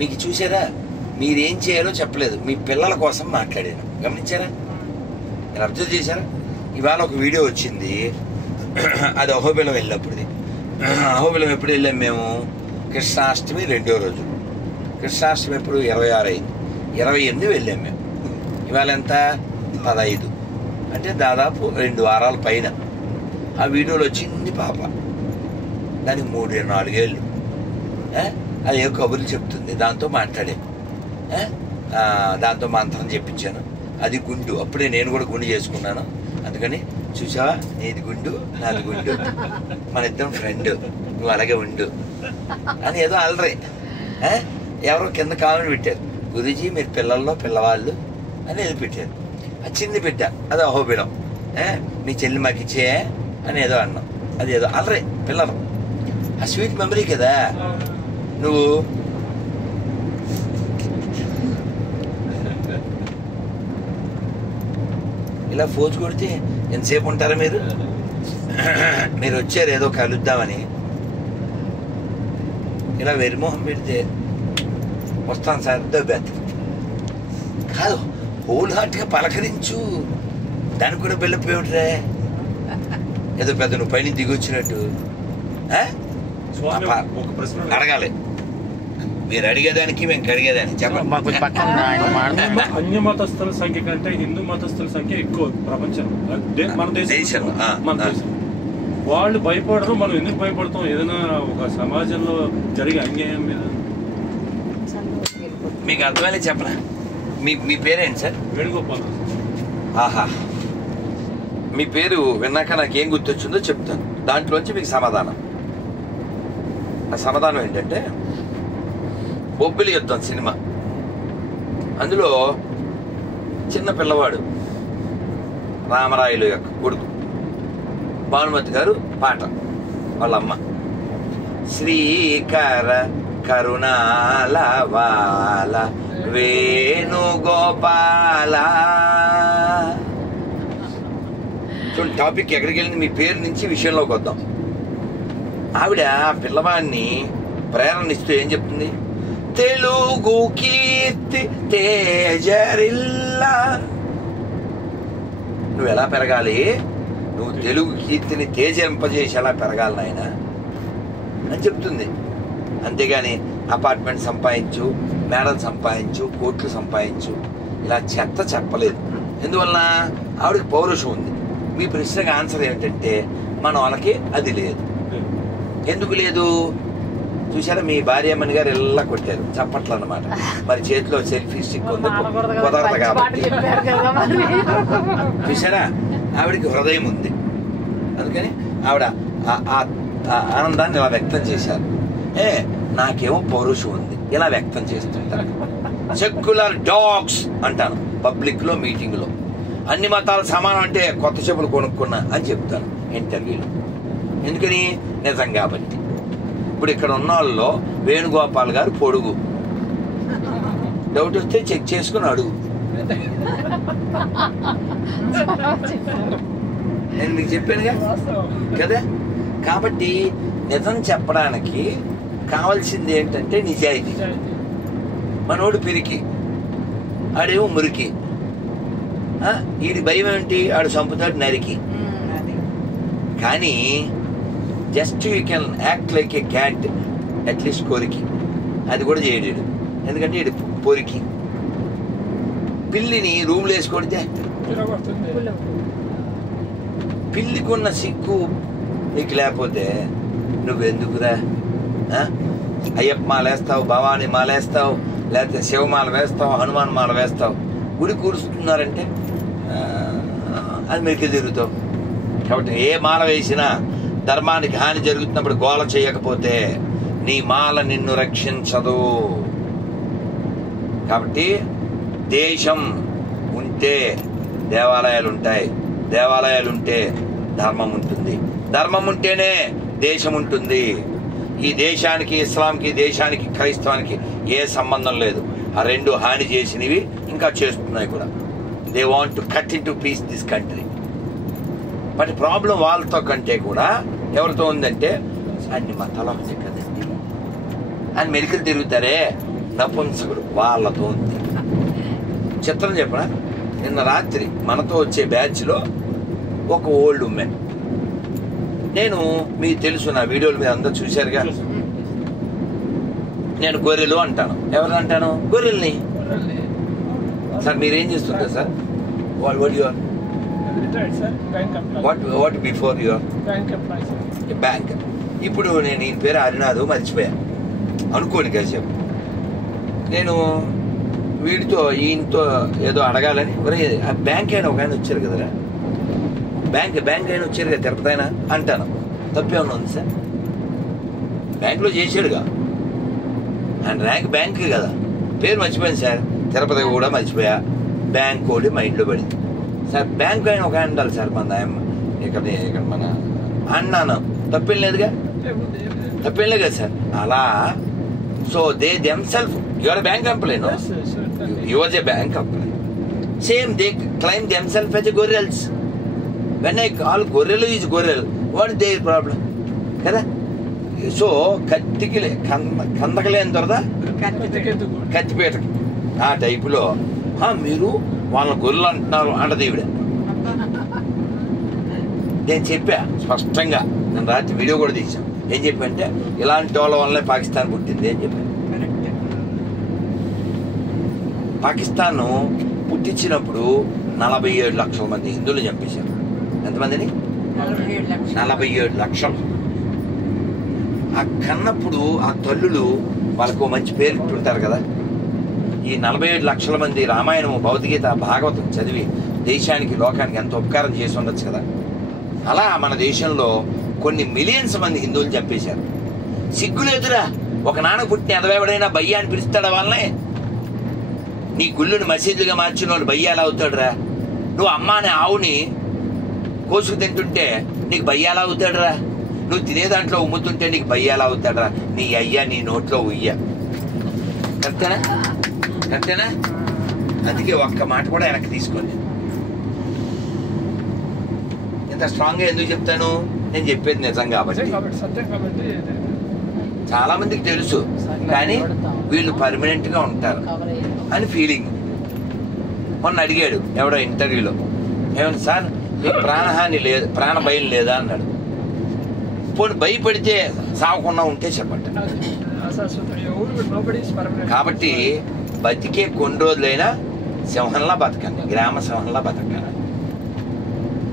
మీకు చూసారా, మీరేం చేయాలో చెప్పలేదు, మీ పిల్లల కోసం మాట్లాడాను. గమనించారా? నేను అబ్జర్వ్ చేశారా? ఇవాళ ఒక వీడియో వచ్చింది, అది అహోబిలం వెళ్ళినప్పుడుది. అహోబిలం ఎప్పుడు వెళ్ళాం మేము? కృష్ణాష్టమి 2వ రోజు. కృష్ణాష్టమి ఎప్పుడు? 26 అయింది. 28 వెళ్ళాం మేము. ఇవాళ ఎంత? 15. అంటే దాదాపు 2 వారాల పైన. ఆ వీడియోలో చిన్ని పాప, దానికి 3-4 ఏళ్ళు. అది ఏ కబుర్లు చెప్తుంది, దాంతో మాట్లాడే, దాంతో మంత్రం చెప్పించాను. అది గుండు. అప్పుడే నేను కూడా గుండు చేసుకున్నాను. అందుకని చూసావా, నీది గుండు నాది గుండు, మన ఇద్దరం ఫ్రెండ్, నువ్వు అలాగే ఉండు అని ఏదో అలరే. ఎవరో కింద కామెంట్ పెట్టారు, గురూజీ మీరు పిల్లల్లో పిల్లవాళ్ళు అని ఏదో పెట్టారు. ఆ చిన్ని బిడ్డ, అది అహోబిలం, మీ చెల్లి మాకు ఇచ్చే అని ఏదో అన్నాం. అది ఏదో అలరే పిల్లలు. ఆ స్వీట్ మెమరీ కదా. నువ్వు ఇలా ఫోజు కొడితే ఎంతసేపు ఉంటారా మీరు? మీరు వచ్చారు ఏదో కలుద్దామని, ఇలా వెరిమోహం పెడితే వస్తాను సార్ దెబ్బెత్త కాదు, హోల్ హార్ట్గా పలకరించు. దానికి కూడా బిల్డప్ ఏమిట్రే, ఏదో పెద్ద నువ్వు పైన దిగి వచ్చినట్టు అడగాలి. మీరు అడిగేదానికి మేము కడిగేదానికి చెప్పండి. అన్య మతస్థుల సంఖ్య కంటే హిందూ మతస్థుల సంఖ్య ఎక్కువ ప్రపంచం, మన దేశంలో. మన దేశం వాళ్ళు భయపడరు, మనం ఎందుకు భయపడతాం? ఏదైనా ఒక సమాజంలో జరిగే అన్యాయం మీద మీకు అర్థమైనా చెప్పనా? మీ పేరేంటి సార్? వేణుగోపాల్. ఆహా, మీ పేరు విన్నాక నాకేం గుర్తొచ్చిందో చెప్తాను. దాంట్లోంచి మీకు సమాధానం. ఆ సమాధానం ఏంటంటే బొబ్బిలి యుద్ధం సినిమా. అందులో చిన్న పిల్లవాడు రామరాయులు యొక్క కొడుకు భానుమతి గారు పాట, వాళ్ళమ్మ శ్రీకర కరుణాల వాల వేణుగోపాల. చూడండి టాపిక్ ఎక్కడికి వెళ్ళింది. మీ పేరు నుంచి విషయంలోకి వద్దాం. ఆవిడ ఆ పిల్లవాడిని ప్రేరణిస్తూ ఏం చెప్తుంది? తెలుగు కీర్తి తేజరిల్లా. నువ్వు ఎలా పెరగాలి, నువ్వు తెలుగు కీర్తిని తేజరింపజేసి ఎలా పెరగాలి నాయన అని చెప్తుంది. అంతేగాని అపార్ట్మెంట్ సంపాదించు, మేడలు సంపాదించు, కోట్లు సంపాదించు ఇలా చెత్త చెప్పలేదు. ఎందువలన? ఆవిడకి పౌరుషం ఉంది. మీ ప్రశ్నకు ఆన్సర్ ఏమిటంటే మన వాళ్ళకి అది లేదు. ఎందుకు లేదు? చూసారా మీ భార్యమ్మని గారు ఎలా కొట్టారు చప్పట్లు అన్నమాట. మరి చేతిలో సెల్ఫీ స్టిక్ ఉంది, కుదరదు కాబట్టి. చూసారా ఆవిడకి హృదయం ఉంది, అందుకని ఆవిడ ఆనందాన్ని ఇలా వ్యక్తం చేశారు. నాకేమో పౌరుషం ఉంది, ఇలా వ్యక్తం చేస్తుంటారు. సెక్యులర్ డాగ్స్ అంటాను పబ్లిక్ లో, మీటింగ్ లో. అన్ని మతాలు సమానం అంటే కొత్త చెప్పులు కొనుక్కున్నా అని చెప్తాను ఇంటర్వ్యూలో. ఎందుకని? నిజం కాబట్టి. ఇప్పుడు ఇక్కడ ఉన్న వాళ్ళలో వేణుగోపాల్ గారు పొడుగు, డౌట్ వస్తే చెక్ చేసుకుని అడుగు. నేను మీకు చెప్పానుగా కదా. కాబట్టి నిజం చెప్పడానికి కావాల్సింది ఏంటంటే నిజాయితీ. మనోడు పిరికి, ఆడేమో మురికి. వీడి భయం ఏంటి? ఆడు చంపుతాడు నరికి. కానీ just you can act like A cat, at least కొరికి. అది కూడా చేయలేడు, ఎందుకంటే ఇది పొరికి. పిల్లిని రూమ్లో వేసి కొడితే పిల్లికున్న సిగ్గు నీకు లేకపోతే నువ్వెందుకురా? అయ్యప్ప మాల వేస్తావు, భవానీ మాల వేస్తావు, లేకపోతే శివమాల వేస్తావు, హనుమాన్ మాల వేస్తావు, గుడి కూరుస్తున్నారంటే అది మీకు తిరుగుతావు. కాబట్టి ఏ మాల వేసినా ధర్మానికి హాని జరుగుతున్నప్పుడు గోల చేయకపోతే నీ మాల నిన్ను రక్షించదు. కాబట్టి దేశం ఉంటే దేవాలయాలు ఉంటాయి, దేవాలయాలు ఉంటే ధర్మం ఉంటుంది, ధర్మం ఉంటేనే దేశం ఉంటుంది. ఈ దేశానికి, ఇస్లాంకి, దేశానికి, క్రైస్తవానికి ఏ సంబంధం లేదు. ఆ రెండు హాని చేసినవి ఇంకా చేస్తున్నాయి కూడా. They want to cut into pieces this country. But problem వాళ్ళతో కంటే కూడా ఎవరితో ఉందంటే అన్ని మతాలు ఒకటే కదండి అని మెడికల్ తిరుగుతారే నపుంసకుడు, వాళ్ళతో ఉంది. చిత్రం చెప్పనా, నిన్న రాత్రి మనతో వచ్చే బ్యాచ్లో ఒక ఓల్డ్ ఉమెన్, నేను మీకు తెలుసు, నా వీడియోలు మీరు అందరూ చూశారుగా. నేను గొర్రెలు అంటాను. ఎవరు అంటాను? గొర్రెల్ని. సార్ మీరేం చేస్తుంటారు sir? What before your bank. ఇప్పుడు నేను ఈయన పేరు హరినాథ్ మర్చిపోయాను అనుకోని కాసేపు. నేను వీడితో ఈయనతో ఏదో అడగాలని, ఆ బ్యాంక్ అయినా ఒక ఆయన వచ్చారు కదరా, బ్యాంక్ అయినా వచ్చారు కదా తిరుపతి అయినా అంటాను. తప్పేమన్నా ఉంది సార్? బ్యాంకులో చేసాడుగా, ఆయన ర్యాంక్ బ్యాంక్ కదా, పేరు మర్చిపోయాను సార్. తిరుపతి కూడా మర్చిపోయా, బ్యాంక్ కూడా మైండ్లో పడింది సార్. బ్యాంక్ అయినా ఒక ఆయన ఉండాలి సార్ మన ఇక్కడ మన అన్నాను. తప్పేం లేదుగా, తప్పేం లేదు కదా సార్. అలా so they themselves, your bank employee, you was a bank employee. Same, they claim themselves as a gorilla. When I call gorilla is gorilla, what is their problem? కదా. సో కత్తికిలే కందకలే అంటారా, కత్తిపేటకి ఆ టైపులో మీరు వాళ్ళ గొర్రెలు అంటున్నారు అంటది ఈవిడ. నేను చెప్పా స్పష్టంగా, నేను రాత్రి వీడియో కూడా తీసాను. ఏం చెప్పంటే ఇలాంటి వాళ్ళ వల్లనే పాకిస్తాన్ పుట్టింది అని చెప్పాను. పాకిస్తాన్ పుట్టించినప్పుడు 47 లక్షల మంది హిందువులు చంపేశారు. ఎంతమందిని? 47 లక్షలు. ఆ కన్నప్పుడు ఆ తల్లులు వాళ్ళకు మంచి పేరు పెట్టుకుంటారు కదా. ఈ 47 లక్షల మంది రామాయణము, భగవద్గీత, భాగవతం చదివి దేశానికి, లోకానికి ఎంత ఉపకారం చేసి ఉండొచ్చు కదా. అలా మన దేశంలో కొన్ని మిలియన్స్ మంది హిందువులు చంపేశారు. సిగ్గులేదురా, ఒక నాన్న పుట్టిన ఎదవేవడైనా భయ్యా అని పిలుస్తాడా వాళ్ళని? నీ గుళ్ళుని మసీదులుగా మార్చిన వాళ్ళు భయ్యాలా అవుతాడురా? నువ్వు అమ్మ అనే ఆవుని కోసుకు తింటుంటే నీకు భయ్యాలా అవుతాడురా? నువ్వు తినే దాంట్లో ఉమ్ముతుంటే నీకు భయ్యాలా అవుతాడురా? నీ అయ్యా నీ నోట్లో ఉయ్య. కరెక్టేనా? కరెక్టేనా? అందుకే ఒక్క మాట కూడా వెనక్కి తీసుకోండి. ఇంత స్ట్రాంగ్గా ఎందుకు చెప్తాను? నేను చెప్పేది నిజం కాబట్టి. చాలా మందికి తెలుసు, కానీ వీళ్ళు పర్మనెంట్ గా ఉంటారు అని ఫీలింగ్. మొన్న అడిగాడు ఎవడో ఇంటర్వ్యూలో, ఏమన్నా సార్ మీకు ప్రాణహాని లేదు, ప్రాణ భయం లేదా అన్నాడు. పోనీ భయపడితే సాగకుండా ఉంటే చెప్పండి. కాబట్టి బతికే కొన్ని రోజులైనా సింహంలా బతకండి, గ్రామ సింహంలా బతకండి.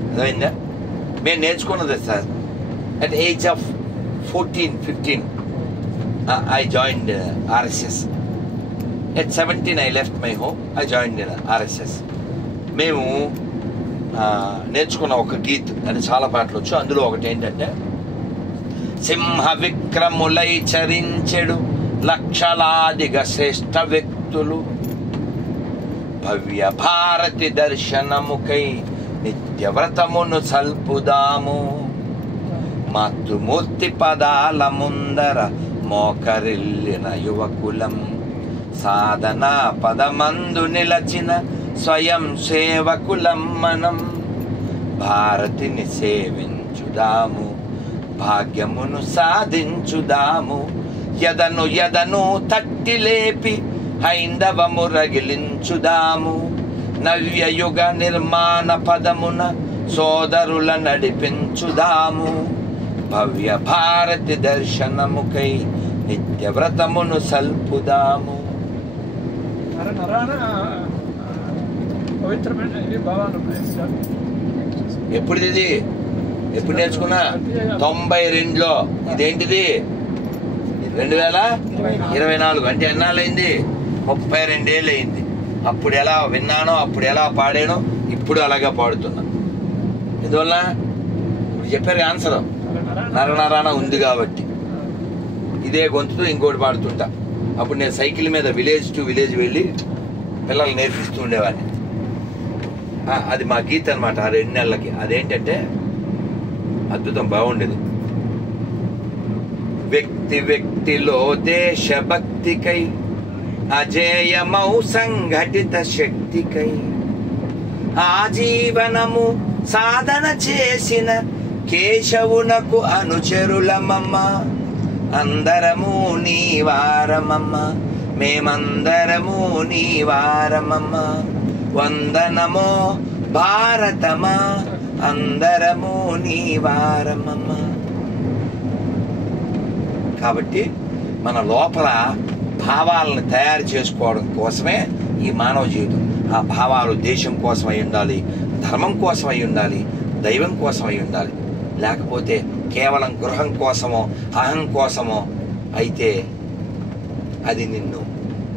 అర్థమైందా? మేము నేర్చుకున్నది sir. At age of 14, 15 I joined RSS. At 17 I left my home. I joined RSS. మేము నేర్చుకున్న ఒక గీత్ అని చాలా పాటలు వచ్చు. అందులో ఒకటి ఏంటంటే, సింహ విక్రములై చరించెడు లక్షలాదిగా శ్రేష్ఠ వ్యక్తులు, భవ్య భారతి దర్శనముకై నిత్యవ్రతమును సల్పుదాము, మాతృమూర్తి పదాల ముందర మోకరిల్లిన యువకులం, సాధనా పదమందు నిలచిన స్వయం సేవకులం మనం, భారతిని సేవించుదాము, భాగ్యమును సాధించుదాము, యదను యదను తట్టి లేపి హైందవము రగిలించుదాము, నవ్యయుగ నిర్మాణ పదమున సోదరుల నడిపించుదాము, భవ్య భారతి దర్శనముకై నిత్యవ్రతమును సల్పుదాము. పవిత్రమైన భావాలు ఎప్పుడు ఇది ఎప్పుడు నేర్చుకున్నా? 92లో. ఇదేంటిది 2024. అంటే ఎన్నాళ్ళైంది? 32 ఏళ్ళు అయింది. అప్పుడు ఎలా విన్నానో, అప్పుడు ఎలా పాడానో, ఇప్పుడు అలాగా పాడుతున్నా. ఎందువల్ల? ఇప్పుడు చెప్పారు ఆన్సర్, నరనరాన ఉంది కాబట్టి. ఇదే గొంతుతో ఇంకోటి పాడుతుంటా. అప్పుడు నేను సైకిల్ మీద విలేజ్ టు విలేజ్ వెళ్ళి పిల్లలు నేర్పిస్తూ ఉండేవాడిని. అది మా గీత అనమాట. ఆ 2 నెలలకి అదేంటంటే అద్భుతం, బాగుండేది. వ్యక్తి వ్యక్తిలో దేశభక్తికై అజేయమౌ సంఘటిత శక్తికై ఆజీవనము సాధన చేసిన కేశవునకు అనుచరులమమ్మ, అందరము నీ వారమమ్మ, మేమందరము నీ వారమమ్మ, వందనమో భారతమా, అందరము నీ వారమమ్మ. కాబట్టి మన లోపల భావాలను తయారు చేసుకోవడం కోసమే ఈ మానవ జీవితం. ఆ భావాలు దేశం కోసం అయి ఉండాలి, ధర్మం కోసం అయి ఉండాలి, దైవం కోసం అయి ఉండాలి. లేకపోతే కేవలం గృహం కోసమో అహం కోసమో అయితే అది నిన్ను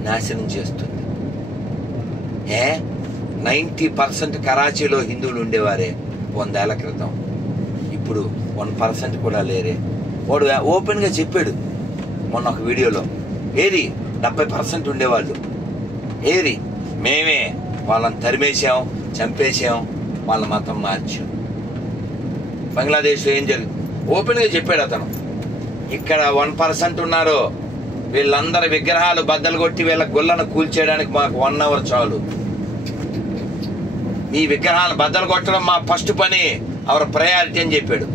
నాశనం చేస్తుంది. 90% కరాచీలో హిందువులు ఉండేవారే 100 ఏళ్ల క్రితం. ఇప్పుడు 1% కూడా లేరే. వాడు ఓపెన్గా చెప్పాడు మొన్న ఒక వీడియోలో. ఏరి 70% ఉండేవాళ్ళు, ఏరి మేమే వాళ్ళని తరిమేసాం, చంపేసాం, వాళ్ళ మతం మార్చాం. బంగ్లాదేశ్లో ఏం జరిగింది ఓపెన్గా చెప్పాడు అతను. ఇక్కడ 1% ఉన్నారు, వీళ్ళందరి విగ్రహాలు బద్దలు కొట్టి వీళ్ళ గుళ్ళను కూల్చేయడానికి మాకు 1 అవర్ చాలు. ఈ విగ్రహాలు బద్దలు కొట్టడం మా ఫస్ట్ పని, అవర్ ప్రయారిటీ అని చెప్పాడు.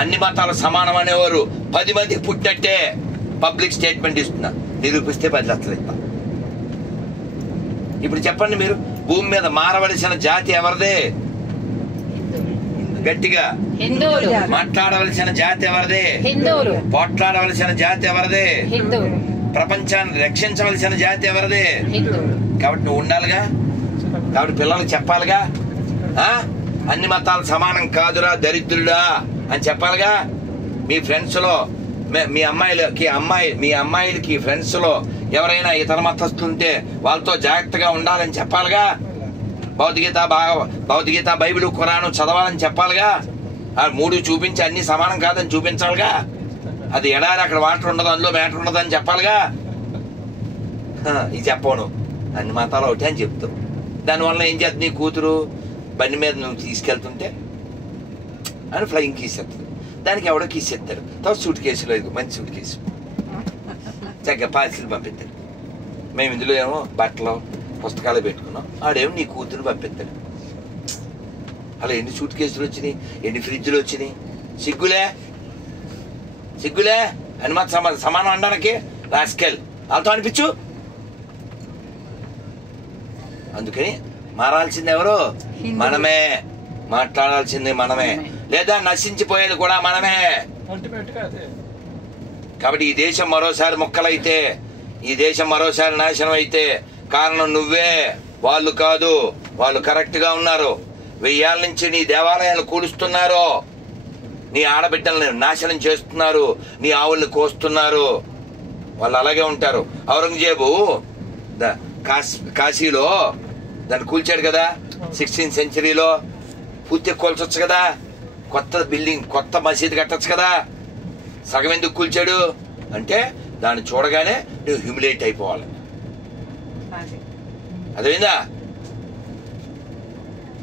అన్ని మతాలు సమానం అనేవారు 10 మంది పుట్టినట్టే పబ్లిక్ స్టేట్మెంట్ ఇస్తున్నా, నిరూపిస్తే 10 లక్షలు ఇస్తా. ఇప్పుడు చెప్పండి మీరు, భూమి మీద మారవలసిన జాతి ఎవరిదే? గట్టిగా మాట్లాడవలసిన జాతి ఎవరిదే? పోట్లాడవలసిన జాతి ఎవరిదే? ప్రపంచాన్ని రక్షించవలసిన జాతి ఎవరిదే? కాబట్టి నువ్వు ఉండాలిగా, కాబట్టి పిల్లలకు చెప్పాలిగా, అన్ని మతాలు సమానం కాదురా దరిద్రుడా అని చెప్పాలిగా. మీ ఫ్రెండ్స్లో మీ అమ్మాయిలకి ఫ్రెండ్స్లో ఎవరైనా ఇతర మతస్థులుంటే వాళ్ళతో జాగ్రత్తగా ఉండాలని చెప్పాలిగా. భగవద్గీత బైబిల్ ఖురాను చదవాలని చెప్పాలిగా. ఆ 3 చూపించి అన్ని సమానం కాదని చూపించాలిగా. అది ఎడారి అక్కడ వాటర్ ఉండదు, అందులో మ్యాటర్ ఉండదు అని చెప్పాలిగా. ఇది చెప్పను, అన్ని మతాలు ఒకటి అని చెప్తావు. దానివల్ల ఏం చేస్తుంది? నీ కూతురు బండి మీద నువ్వు తీసుకెళ్తుంటే అని ఫ్లయింగ్ కీస్ ఎత్తుంది, దానికి ఎవడో కీస్ ఎత్తాడు. తర్వాత సూట్ కేసులో మంచి సూట్ కేసు చక్కగా పార్సిల్ పంపిస్తాడు. మేము ఇందులో ఏమో బట్టలు పుస్తకాలు పెట్టుకున్నాం, ఆడేమో నీ కూతురు పంపిస్తాడు. అలా ఎన్ని సూట్ కేసులు వచ్చినాయి, ఎన్ని ఫ్రిడ్జ్లు వచ్చినాయి. సిగ్గులే అని మాకు సమానం అనడానికి రాస్కెల్ వాళ్ళతో అనిపించు. అందుకని మారాల్సింది ఎవరు? మనమే. మాట్లాడాల్సింది మనమే, లేదా నశించిపోయేది కూడా మనమే. కాబట్టి ఈ దేశం మరోసారి ముక్కలైతే, ఈ దేశం మరోసారి నాశనం అయితే కారణం నువ్వే, వాళ్ళు కాదు. వాళ్ళు కరెక్ట్ గా ఉన్నారు. 1000 ఏళ్ల నుంచి నీ దేవాలయాలు కూలుస్తున్నారు, నీ ఆడబిడ్డల్ని నాశనం చేస్తున్నారు, నీ ఆవుల్ని కోస్తున్నారు. వాళ్ళు అలాగే ఉంటారు. ఔరంగజేబు కాశీలో దాన్ని కూల్చాడు కదా 16th centuryలో. పూర్తి కూల్చొచ్చు కదా, కొత్త బిల్డింగ్ కొత్త మసీదు కట్టచ్చు కదా. సగం ఎందుకు కూల్చాడు అంటే దాన్ని చూడగానే నువ్వు హ్యూమిలేట్ అయిపోవాలి. అదేవిందా,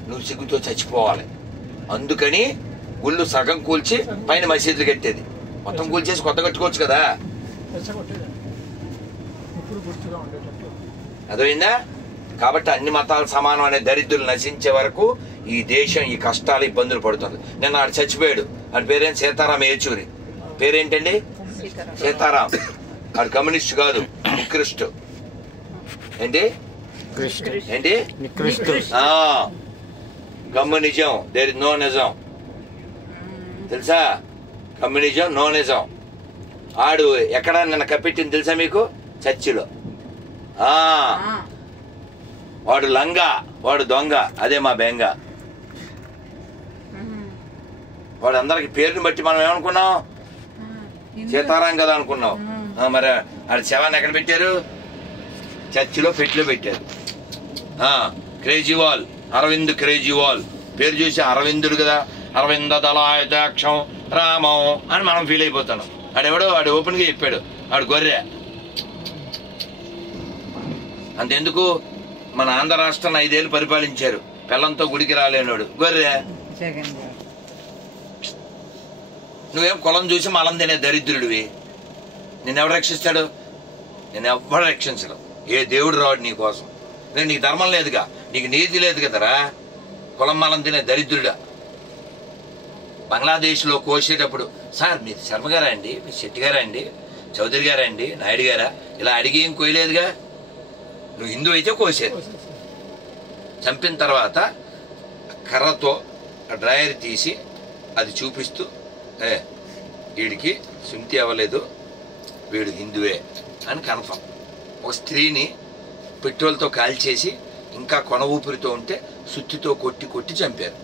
నువ్వు సిగ్గుతో చచ్చిపోవాలి. అందుకని గుళ్ళు సగం కూల్చి పైన మసీదులు కట్టేది. మొత్తం కూల్చేసి కొత్త కట్టుకోవచ్చు కదా. అదేవిందా. కాబట్టి అన్ని మతాలు సమానం అనే దరిద్రులు నశించే వరకు ఈ దేశం ఈ కష్టాలు ఇబ్బందులు పడుతుంది. నిన్న ఆడు చచ్చిపోయాడు. ఆడి పేరేంటి? సీతారాం ఏచూరి. పేరేంటండి? సీతారాం. ఆడు కమ్యూనిస్ట్ కాదు, నికృష్ట్. ఏంటి ఏంటి? కమ్యూనిజం. దేర్ ఇస్ నో నిజం. తెలుసా? కమ్యూనిజం నో నిజం. ఆడు ఎక్కడ నిన్న కప్పెట్టింది తెలుసా మీకు? చర్చిలో. వాడు లంగా, వాడు దొంగ. అదే మా బెంగ. వాడు అందరికి పేరుని బట్టి మనం ఏమనుకున్నాం? సీతారాం కదా అనుకున్నాం. మరి ఆడ శవాన్ని ఎక్కడ పెట్టారు? చర్చిలో పెట్టిలో పెట్టారు. కేజ్రీవాల్, అరవింద్ కేజ్రీవాల్ పేరు చూసి అరవిందుడు కదా, అరవింద దళాయతాక్షం రామం అని మనం ఫీల్ అయిపోతున్నాం. ఆడెవడో ఆడు ఓపెన్ గా చెప్పాడు, ఆడు గొర్రె. అంతెందుకు, మన ఆంధ్ర రాష్ట్రాన్ని 5 ఏళ్ళు పరిపాలించారు. పిల్లంతో గుడికి రాలేనాడు గొర్రె. నువ్వేం కులం చూసి మలం తినే దరిద్రుడివి. నిన్నెవడు రక్షిస్తాడు? నేను ఎవ్వడు రక్షించడు. ఏ దేవుడు రాడు నీ కోసం. నేను నీకు ధర్మం లేదుగా, నీకు నీతి లేదు కదరా. కులం మలం తినే దరిద్రుడా. బంగ్లాదేశ్ లో కోసేటప్పుడు, సార్ మీరు శర్మ గారా అండి, మీరు శెట్టి గారా అండి, చౌదరి గారా అండి, నాయుడు గారా, ఇలా అడిగి ఏం కోయలేదుగా. నువ్వు హిందూ అయితే కోసేది. చంపిన తర్వాత కర్రతో డ్రాయర్ తీసి అది చూపిస్తూ, వీడికి సుంతి అవ్వలేదు, వీడు హిందువే అని కన్ఫర్మ్. ఒక స్త్రీని పెట్రోల్తో కాల్చేసి ఇంకా కొన ఊపిరితో ఉంటే సుత్తితో కొట్టి కొట్టి చంపారు.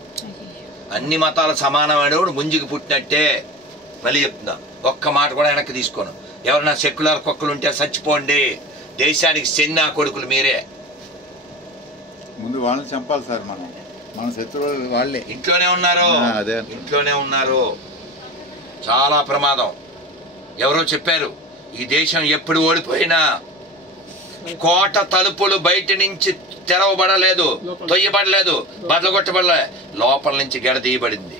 అన్ని మతాల సమానమైనవాడు ముంజికి పుట్టినట్టే. మళ్ళీ చెప్తున్నా, ఒక్క మాట కూడా వెనక్కి తీసుకోను. ఎవరన్నా సెక్యులర్ కుక్కలుంటే చచ్చిపోండి. దేశానికి చెన్నా కొడుకులు మీరే. ముందు వాళ్ళని చంపాలి సార్. మన శత్రువులు వాళ్ళే. ఇంట్లోనే ఉన్నారు, ఇంట్లోనే ఉన్నారు. చాలా ప్రమాదం. ఎవరో చెప్పారు, ఈ దేశం ఎప్పుడు ఓడిపోయినా కోట తలుపులు బయట నుంచి తెరవబడలేదు, తొయ్యబడలేదు, బదలగొట్టబడలే, లోపల నుంచి గెడ తీయబడింది.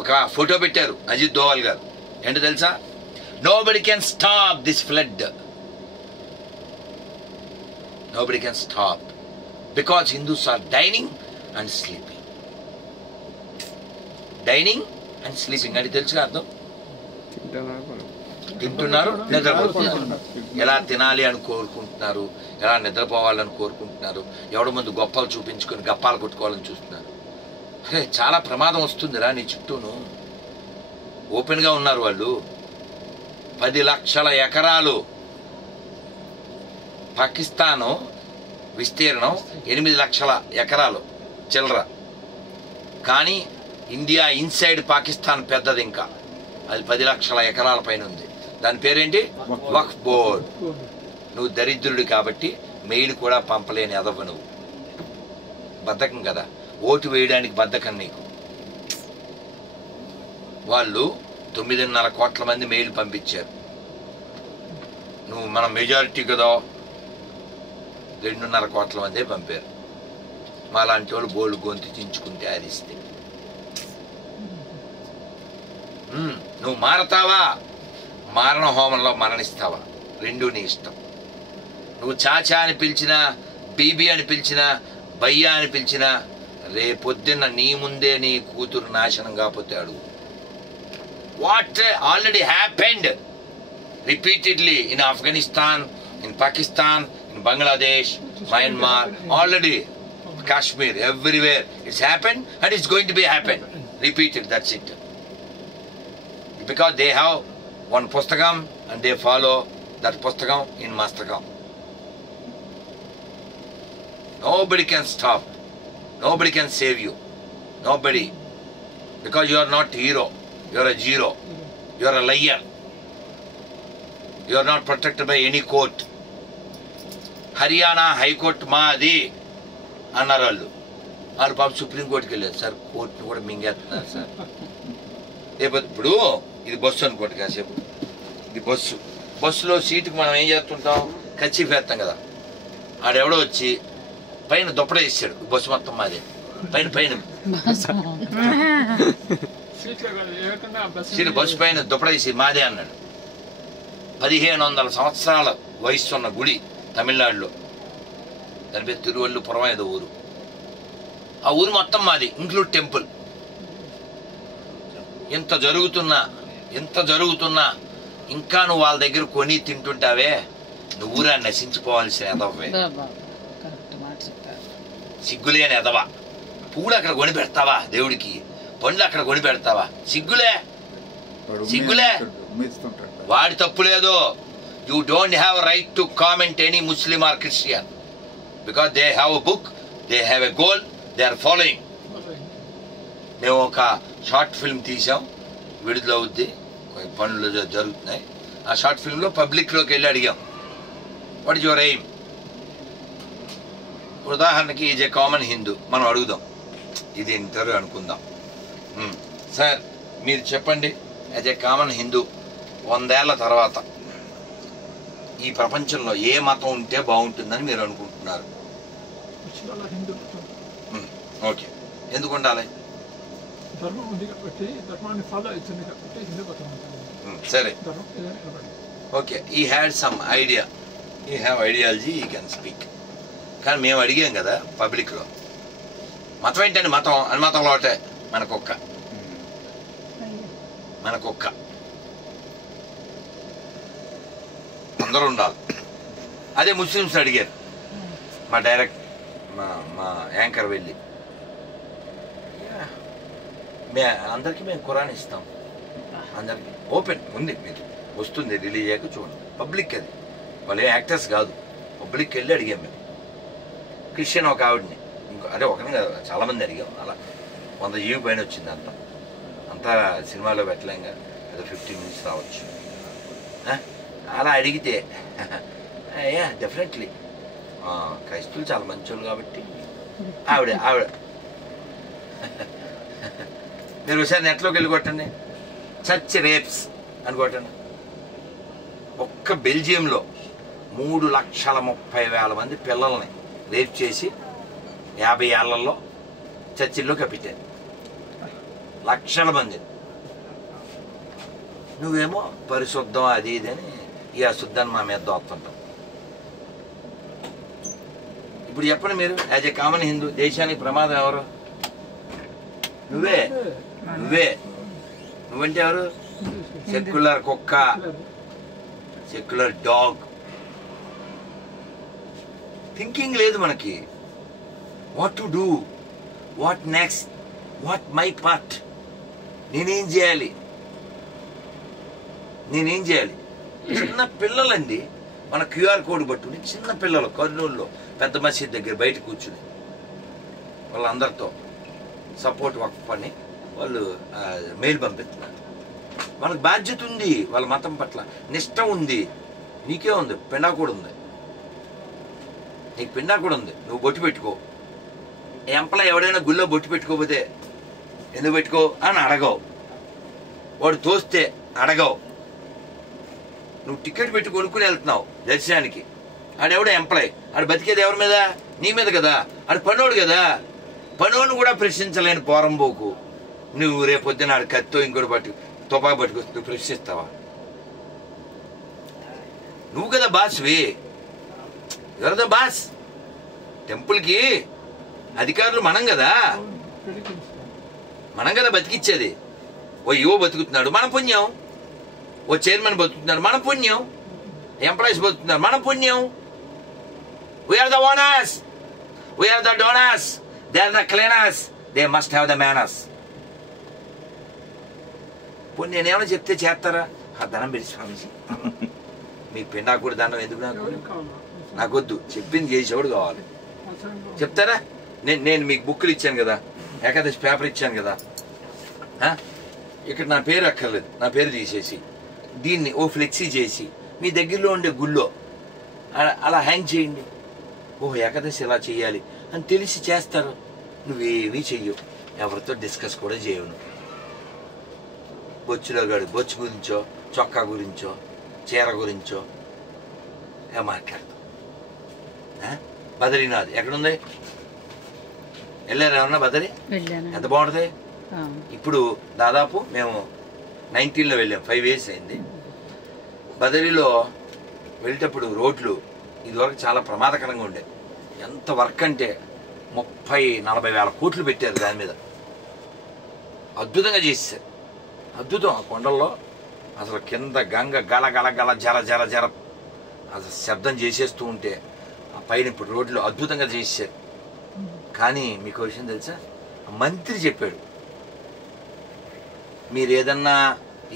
ఒక ఫోటో పెట్టారు అజిత్ దోవల్ గారు. ఏంటో తెలుసా? Nobody can stop this flood. Nobody can stop because Hindus are dining and sleeping. Dining and sleeping. అది తెలుసుగా అర్థం? తింటున్నారు, నిద్రపోతున్నారు. ఎలా తినాలి అని కోరుకుంటున్నారు, ఎలా నిద్రపోవాలని కోరుకుంటున్నారు. ఎవడి ముందు గొప్పలు చూపించుకొని గప్పాలు కొట్టుకోవాలని చూస్తున్నారు. అరే చాలా ప్రమాదం వస్తుందిరా నీ చుట్టూను. ఓపెన్గా ఉన్నారు వాళ్ళు. 10 లక్షల ఎకరాలు పాకిస్తాను విస్తీర్ణం 8 లక్షల ఎకరాలు చిల్లర. కానీ ఇండియా ఇన్సైడ్ పాకిస్తాన్ పెద్దది, ఇంకా అది 10 లక్షల ఎకరాల పైన ఉంది. దాని పేరేంటి? వక్ఫ్ బోర్డ్. నువ్వు దరిద్రుడు కాబట్టి మెయిల్ కూడా పంపలేని ఎదవ నువ్వు. బద్ధకం కదా, ఓటు వేయడానికి బద్ధకం నీకు. వాళ్ళు 9.5 కోట్ల మంది మెయిల్ పంపించారు. నువ్వు మన మెజారిటీ కదా, 2.5 కోట్ల మందే పంపారు. మాలాంటి వాళ్ళు బోళ్ళు గొంతు చించుకుంటే అరిస్తే. నువ్వు మారతావా, మారణ హోమంలో మరణిస్తావా, రెండూ నీ ఇష్టం. నువ్వు చాచా అని పిలిచినా, బీబీ అని పిలిచినా, బయ్యా అని పిలిచినా, రేపొద్దున్న నీ ముందే నీ కూతురు నాశనం కాకపోతే అడుగు. What already happened repeatedly in Afghanistan, in Pakistan, in Bangladesh, Myanmar, already Kashmir, everywhere it's happened and it's going to be happen. Repeated, that's it. Because they have one pustakam and they follow that pustakam in mastakam. Nobody can stop. Nobody can save you. Nobody. Because you are not hero. You are a zero. You are a liar. You are not protected by any court. Haryana high court మాది అన్నారు వాళ్ళు. వాళ్ళు పాపం సుప్రీంకోర్టుకి వెళ్ళారు. Sir కోర్టును కూడా మింగేస్తున్నారు sir. లేకపోతే ఇప్పుడు ఇది బస్సు అనుకోండి, కాసేపు ఇది బస్సులో సీటుకి మనం ఏం చేస్తుంటాం, కచ్చిఫ్ వేస్తాం కదా. ఆడెవడో వచ్చి పైన దుప్పడ వేసాడు, బస్సు మొత్తం మాదే, పైన సీటు బస్సు పైన దుప్పడ వేసి మాదే అన్నాడు. 1500 సంవత్సరాల వయస్సు ఉన్న గుడి తమిళనాడులో, దాని పేరు తిరువల్లుపురం ఏదో ఊరు. ఆ ఊరు మొత్తం మాది, ఇంక్లూడ్ టెంపుల్. ఇంత జరుగుతున్నా ఇంకా నువ్వు వాళ్ళ దగ్గర కొని తింటుంటావే, నువ్వు ఊరా నశించిపోవాల్సిన ఎదవే, సిగ్గులేని ఎదవా. పువ్వులు అక్కడ కొని పెడతావా దేవుడికి, పండ్లు అక్కడ కొని పెడతావా, సిగ్గులే. వాడి తప్పు లేదు. You don't have right to comment any Muslim or Christian because they have a book, they have a goal, they are following. మేము ఒక షార్ట్ ఫిల్మ్ తీసాం, విడుదల అవుద్ది, పనులు జరుగుతున్నాయి. ఆ షార్ట్ ఫిల్మ్లో పబ్లిక్లోకి వెళ్ళి అడిగాం, వాట్ ఇస్ యువర్ ఎయిమ్. ఉదాహరణకి ఈజ్ ఏ కామన్ హిందూ, మనం అడుగుదాం, ఇది ఇంటర్వ్యూ అనుకుందాం. సార్ మీరు చెప్పండి, యాజ్ ఏ కామన్ హిందూ 100 ఏళ్ల తర్వాత ఈ ప్రపంచంలో ఏ మతం ఉంటే బాగుంటుందని మీరు అనుకుంటున్నారు? ఓకే, ఎందుకు ఉండాలి? ధర్మం ఉంది కాబట్టి, ధర్మాన్ని ఫాలో అవుతుంది కాబట్టి హిందూ మతం. సరే, ఓకే, ఈ హ్యాడ్ సమ్ ఐడియా, ఈ హ్యావ్ ఐడియాలజీ, ఈ కెన్ స్పీక్. కానీ మేము అడిగాం కదా పబ్లిక్లో, మతం ఏంటండి? మతం అని మతంలో ఒకటే మనకొక్క అందరూ ఉండాలి. అదే ముస్లిమ్స్ అడిగారు, మా డైరెక్ట్ మా యాంకర్ వెళ్ళి, అందరికీ మేము ఖురాన్ ఇస్తాం, అందరికీ ఓపెన్ ఉంది, మీరు వస్తుంది రిలీజ్ అయ్యాక చూడండి. పబ్లిక్ అది, వాళ్ళు యాక్టర్స్ కాదు, పబ్లిక్ వెళ్ళి అడిగాం మేము. క్రిస్టియన్ ఒక ఆవిడని, ఇంకో అదే ఒకరిని కాదు, చాలామంది అడిగాం. అలా 100 జీవి పైన వచ్చింది. అంతా సినిమాలో పెట్టలేం కదా, ఏదో 15 minutes రావచ్చు. అలా అడిగితే డెఫినెట్లీ క్రైస్తవులు చాలా మంచోళ్ళు కాబట్టి ఆవిడ మీరు ఒకసారి నెట్లోకి వెళ్ళి కొట్టండి, చర్చ్ రేప్స్ అని కొట్టండి. ఒక్క బెల్జియంలో 3,30,000 మంది పిల్లల్ని రేప్ చేసి 50 ఏళ్లలో చర్చిల్లోకి పెట్టారు. లక్షల మంది. నువ్వేమో పరిశుద్ధం అది ఇది అని ఈ అశుద్ధాన్ని మా మీద దోస్తుంటాం. ఇప్పుడు చెప్పండి మీరు, యాజ్ ఏ కామన్ హిందూ, దేశానికి ప్రమాదం ఎవరు? నువ్వంటే ఎవరు? సెక్యులర్ కుక్క, సెక్యులర్ డాగ్. థింకింగ్ లేదు మనకి. What to do, what next, what my part, నేనేం చేయాలి. చిన్న పిల్లలండి, మన క్యూఆర్ కోడ్ పట్టుకుని చిన్న పిల్లలు కర్నూలులో పెద్ద మసీద్ దగ్గర బయట కూర్చుని వాళ్ళందరితో సపోర్ట్ వర్క్ పని వాళ్ళు మెయిల్ పంపిస్తున్నారు. మనకు బాధ్యత ఉంది, వాళ్ళ మతం పట్ల నిష్ట ఉంది. నీకే ఉంది, పిండా కూడా ఉంది, నీకు పిండా కూడా ఉంది. నువ్వు బొట్టు పెట్టుకో. ఎంప్లాయ్ ఎవడైనా గుళ్ళో బొట్టు పెట్టుకోకపోతే ఎందుకు పెట్టుకో అని అడగవు, వాడు తోస్తే అడగవు. నువ్వు టికెట్ పెట్టి కొనుక్కుని వెళ్తున్నావు దర్శనానికి, ఆడెవడో ఎంప్లాయ్, ఆడు బతికేది ఎవరి మీద? నీ మీద కదా. ఆడు పనోడు కదా, పనోడిని కూడా ప్రశ్నించలేని పోరంబోకు నువ్వు రేపొద్దున ఆడు కత్తో ఇంకోటి తుపాకు పట్టుకొచ్చి నువ్వు ప్రశ్నిస్తావా? నువ్వు కదా బాస్వి, ఎవరిదో బాస్. టెంపుల్కి అధికారులు మనం కదా బతికిచ్చేది. ఓ యువ బతుకుతున్నాడు, మన పుణ్యం. ఓ చైర్మన్ బతుకుతున్నాడు, మన పుణ్యం. ఎంప్లాయీస్ బతుకుతున్నారు, మన పుణ్యం. We're the owners, we're the donors, they are the cleaners, they must have the manners. పోనీ నేనేమైనా చెప్తే చేస్తారా? ఆ ధనం పెట్టి స్వామిజీ, మీకు పిండాకుడు దండం ఎందుకు? నాకొద్దు, చెప్పింది చేసేవాడు కావాలి. చెప్తారా? నేను మీకు బుక్కులు ఇచ్చాను కదా, ఏకాదశి పేపర్ ఇచ్చాను కదా, ఇక్కడ నా పేరు అక్కర్లేదు, నా పేరు తీసేసి దీన్ని ఓ ఫ్లెక్సీ చేసి మీ దగ్గరలో ఉండే గుళ్ళో అలా హ్యాంగ్ చేయండి. ఓహో ఏకాదశి ఇలా చేయాలి అని తెలిసి చేస్తారు. నువ్వేమీ చెయ్యవు, ఎవరితో డిస్కస్ కూడా చేయవు. బొచ్చులో గడు బొచ్చు గురించో, చొక్కా గురించో, చీర గురించో మాట్లాడతాం. బదరీనాథ్ ఎక్కడుంది? వెళ్ళారు ఏమన్నా బదరి? ఎంత బాగుంటుంది. ఇప్పుడు దాదాపు మేము 19లో వెళ్ళాం, 5 years అయింది. బదరిలో వెళ్ళేటప్పుడు రోడ్లు ఇదివరకు చాలా ప్రమాదకరంగా ఉండే. ఎంత వర్క్ అంటే 30-40 వేల కోట్లు పెట్టారు దాని మీద. అద్భుతంగా చేశారు, అద్భుతం. ఆ కొండల్లో అసలు కింద గంగ గల గల గల జర జర జర అసలు శబ్దం చేసేస్తూ ఉంటే ఆ పైన ఇప్పుడు రోడ్లు అద్భుతంగా చేశారు. కానీ మీకు విషయం తెలుసా, మంత్రి చెప్పాడు, మీరు ఏదన్నా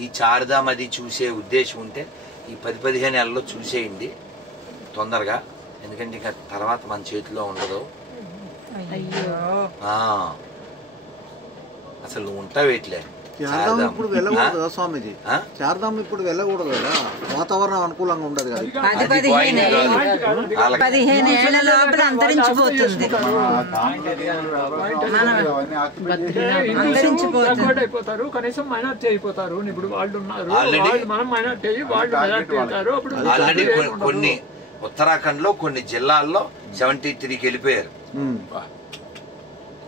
ఈ చార్ధామ్ అది చూసే ఉద్దేశం ఉంటే ఈ 10-15 నెలల్లో చూసేయండి తొందరగా, ఎందుకంటే ఇంకా తర్వాత మన చేతిలో ఉండదు. అసలు నువ్వు ఉంటావేట్లే. చార్ధామ్ ఇప్పుడు వెళ్ళకూడదు కదా స్వామిజీ, చార్ధామ్ ఇప్పుడు వెళ్ళకూడదు కదా, వాతావరణం అనుకూలంగా ఉండదు కదా. 15 ఏళ్ల లోపల అంతరించిపోతుంది. అయిపోతారు, కనీసం మైనార్టీ అయిపోతారు. ఇప్పుడు వాళ్ళు ఉన్నారు, మనం మైనార్టీ అయ్యి వాళ్ళు మెజార్టీ అవుతారు. అప్పుడు ఆల్రెడీ కొన్ని ఉత్తరాఖండ్ లో కొన్ని జిల్లాల్లో 73కి వెళ్ళిపోయారు.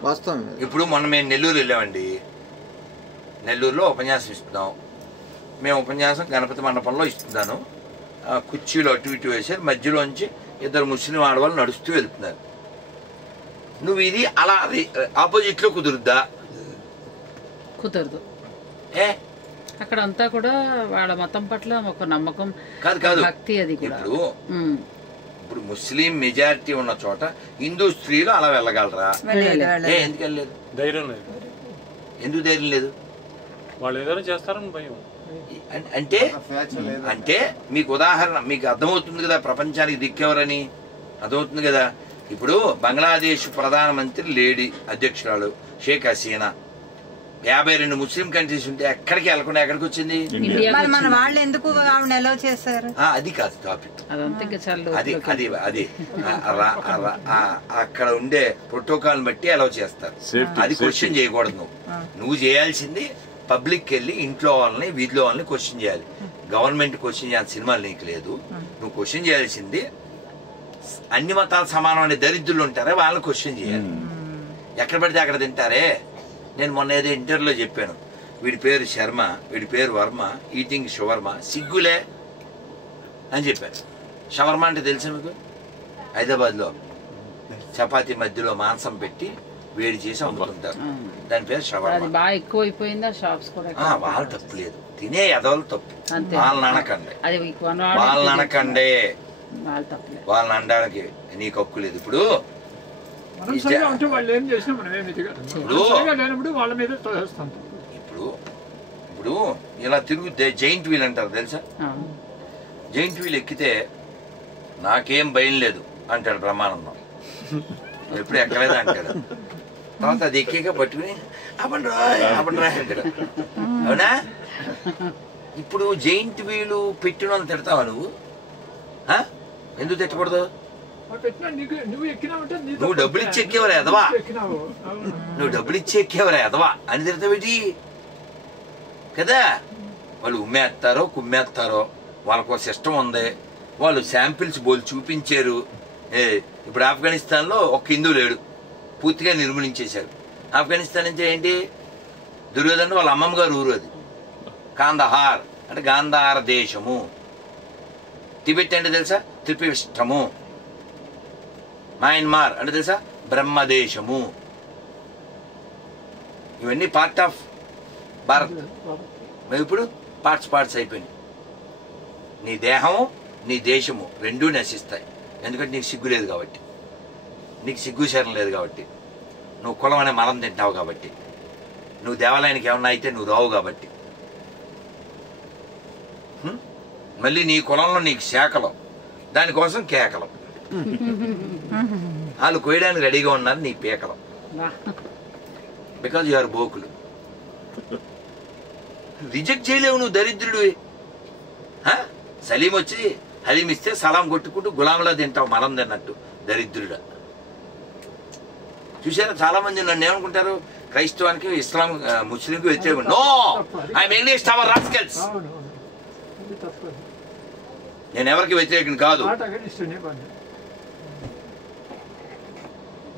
వాస్తవం. ఇప్పుడు మొన్న మేము నెల్లూరు వెళ్ళామండి. నెల్లూరులో ఉపన్యాసం ఇస్తున్నాం. మేము ఉపన్యాసం గణపతి మండపంలో ఇస్తున్నాను. కుర్చీలు అటు ఇటు వేసారు, మధ్యలోంచి 2 ముస్లిం ఆడవాళ్ళు నడుస్తూ వెళ్తున్నారు. నువ్వు ఇది అలా ఆపోజిట్ లో కుదురుద్దా? కుదరదు. అక్కడంతా కూడా వాళ్ళ మతం పట్ల ఒక నమ్మకం కాదు భక్తి. అది కూడా ఇప్పుడు ముస్లిం మెజారిటీ ఉన్న చోట హిందూ స్త్రీలు అలా వెళ్ళగలరా? ఎందుకు వెళ్ళలేదు? ధైర్యం లేదు. ఎందుకు ధైర్యం లేదు? వాళ్ళు ఏదైనా చేస్తారని భయం. అంటే మీకు ఉదాహరణ మీకు అర్థమవుతుంది కదా, ప్రపంచానికి దిక్కెవరని అర్థమవుతుంది కదా. ఇప్పుడు బంగ్లాదేశ్ ప్రధానమంత్రి లేడీ అధ్యక్షురాలు షేక్ హసీనా 52 ముస్లిం కంట్రీస్ ఉంటే ఎక్కడికి వెళ్ళకుండా ఎక్కడికి వచ్చింది? మన వాళ్ళు ఎందుకు అలౌ చేశారు? అది కాదు టాపిక్. అది అక్కడ ఉండే ప్రోటోకాల్ బట్టి అలౌ చేస్తారు. అది క్వశ్చన్ చేయకూడదు. నువ్వు చేయాల్సింది పబ్లిక్ వెళ్ళి ఇంట్లో వాళ్ళని వీధిలో వాళ్ళని క్వశ్చన్ చేయాలి. గవర్నమెంట్ క్వశ్చన్ చేయాల్సిన సినిమాలు నీకు లేదు. నువ్వు క్వశ్చన్ చేయాల్సింది అన్ని మతాలు సమానమైన దరిద్రులు ఉంటారే వాళ్ళని క్వశ్చన్ చేయాలి. ఎక్కడ పడితే అక్కడ తింటారే. నేను మొన్న ఏదో ఇంటర్వ్యూలో చెప్పాను, వీడి పేరు శర్మ, వీడి పేరు వర్మ, ఈటింగ్ షవర్మ, సిగ్గులే అని చెప్పాను. షవర్మ అంటే తెలుసా మీకు? హైదరాబాద్లో చపాతీ మధ్యలో మాంసం పెట్టి వేడి చేసి అమ్ముతుంటారు, దాని పేరు షవర్మ. బాగా ఎక్కువైపోయిందా షాప్స్ కూడా? వాళ్ళు తప్పు లేదు, తినే ఎదవలు తప్పు. వాళ్ళని అనకండి, వాళ్ళని అనకండి, వాళ్ళని అనడానికి నీకు హక్కు లేదు. ఇప్పుడు ఇప్పుడు ఇలా తిరుగుతే జైంట్ వీల్ అంటారు తెలుసా? జైంట్ వీల్ ఎక్కితే నాకేం భయం లేదు అంటాడు బ్రహ్మానందం. ఎప్పుడు ఎక్కలేదు అంటాడు. తర్వాత అది ఎక్కేక పట్టుకుని అప్పండ్రా అంటాడు. అవునా? ఇప్పుడు జైంట్ వీలు పెట్టిన వాళ్ళని తిడతావా నువ్వు? ఎందుకు తిట్టకూడదు? నువ్వు డబ్బులు ఇచ్చి ఎక్కేవరా ఎదవా, నువ్వు డబ్బులు ఇచ్చి ఎక్కేవరా ఎదవా అని తిడతావేటి కదా. వాళ్ళు ఉమ్మేస్తారో కుమ్మేస్తారో వాళ్ళకు సిస్టమ్ ఉంది. వాళ్ళు శాంపిల్స్ బోల్ చూపించారు. ఇప్పుడు ఆఫ్ఘనిస్తాన్లో ఒక హిందూ లేడు, పూర్తిగా నిర్మూలించేశారు. ఆఫ్ఘనిస్తాన్ నుంచి ఏంటి? దుర్యోధన వాళ్ళ అమ్మమ్మ గారు ఊరు అది. కాందహార్ అంటే గాంధార దేశము. టిబెట్ అంటే తెలుసా? త్రిపిష్టము. మయన్మార్ అంటే తెలుసా? బ్రహ్మదేశము. ఇవన్నీ పార్ట్ ఆఫ్ భారత్. మేము ఇప్పుడు పార్ట్స్ అయిపోయినాయి. నీ దేహము నీ దేశము రెండూ నశిస్తాయి. ఎందుకంటే నీకు సిగ్గు లేదు కాబట్టి, నీకు సిగ్గు శరం లేదు కాబట్టి, నువ్వు కులం అనే మలం తింటావు కాబట్టి, నువ్వు దేవాలయానికి ఏమన్నా అయితే నువ్వు రావు కాబట్టి, మళ్ళీ నీ కులంలో నీకు శాఖలు, దానికోసం కేకలు. వాళ్ళు కోయడానికి రెడీగా ఉన్నారు నీ పీకలు. బికాజ్ యు ఆర్ బోకులు. రిజెక్ట్ చేయలేవు నువ్వు, దరిద్రుడివి. సలీం వచ్చి హలీం ఇస్తే సలాం కొట్టుకుంటూ గులాంలా తింటావు మలం తిన్నట్టు దరిద్రుడు. చూసారా చాలా మంది నన్ను ఏమనుకుంటారు, క్రైస్తవానికి ఇస్లాం ముస్లింకి వ్యతిరేకం. No, I'm English our rascals. నేను ఎవరికి వ్యతిరేకం కాదు.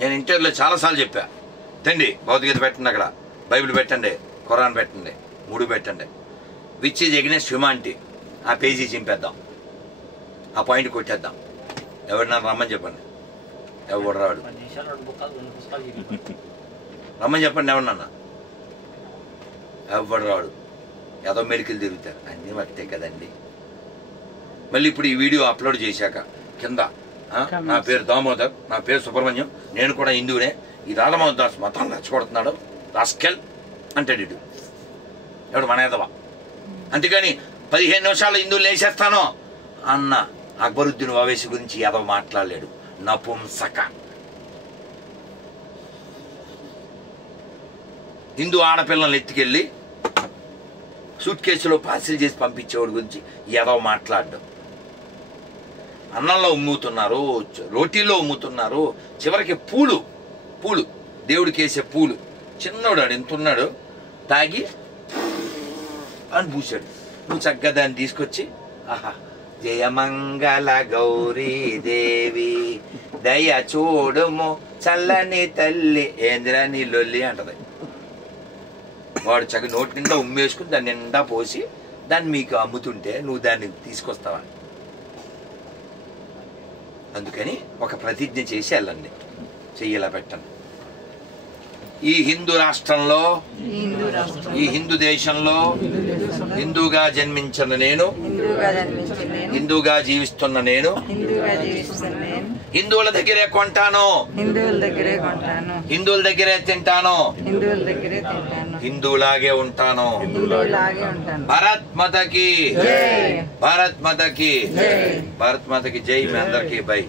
నేను ఇంటర్వ్యూలో చాలాసార్లు చెప్పా, తండి భౌతికత పెట్టండి, అక్కడ బైబిల్ పెట్టండి, ఖురాన్ పెట్టండి, 3 పెట్టండి. Which is against humanity. ఆ పేజీ చింపేద్దాం, ఆ పాయింట్ కొట్టేద్దాం. ఎవరు నన్ను రమ్మని చెప్పండి, ఎవడు రాడు. రమ్మని చెప్పండి ఎవరన్నా, ఎవడు రాడు. ఏదో మెడికల్ తిరుగుతారు, అన్నీ వస్తే కదండి. మళ్ళీ ఇప్పుడు ఈ వీడియో అప్లోడ్ చేశాక కింద నా పేరు దామోదర్, నా పేరు సుబ్రహ్మణ్యం, నేను కూడా హిందువునే, ఈ రాధమోహన్ దాస్ మతాన్ని రెచ్చగొడుతున్నాడు రాస్కెల్ అంటాడు ఇడు. ఎవడు మన ఎదవా. అంతేగాని 15 నిమిషాలు హిందువులు వేసేస్తాను అన్న అక్బరుద్దీన్ ఓవైసీ గురించి ఎదవ మాట్లాడలేడు. నపుంసక. హిందూ ఆడపిల్లల్ని ఎత్తుకెళ్ళి సూట్ కేసులో పార్సిల్ చేసి పంపించేవాడి గురించి ఎదవ మాట్లాడడం. అన్నంలో ఉమ్ముతున్నారు, రోటీలో ఉమ్ముతున్నారు, చివరికి పూలు దేవుడికి వేసే పూలు. చిన్నోడు ఎంతున్నాడు, తాగి అని పూసాడు. నువ్వు చక్కగా దాన్ని తీసుకొచ్చి ఆహా జయమంగళ గౌరీ దేవి దయ చూడుము చల్లని తల్లి ఏందిరా నీ లొల్లి అంటది. వాడు చక్కగా నోటి నిండా ఉమ్మేసుకుని దాన్ని నిండా పోసి దాన్ని మీకు అమ్ముతుంటే నువ్వు దాన్ని తీసుకొస్తావా? అందుకని ఒక ప్రతిజ్ఞ చేసి వెళ్ళండి, చెయ్యేలా పెట్టండి. ఈ హిందూ రాష్ట్రంలో, ఈ హిందూ దేశంలో హిందూగా జన్మించిన నేను, హిందూగా జీవిస్తున్న నేను హిందువుల దగ్గరే కొంటాను, హిందువుల దగ్గరే తింటాను, హిందూలాగే ఉంటాను. భారత్ మాతకి, భారత్ మాతకి, భారత్ మాతకి జై. మీ అందరికీ బై.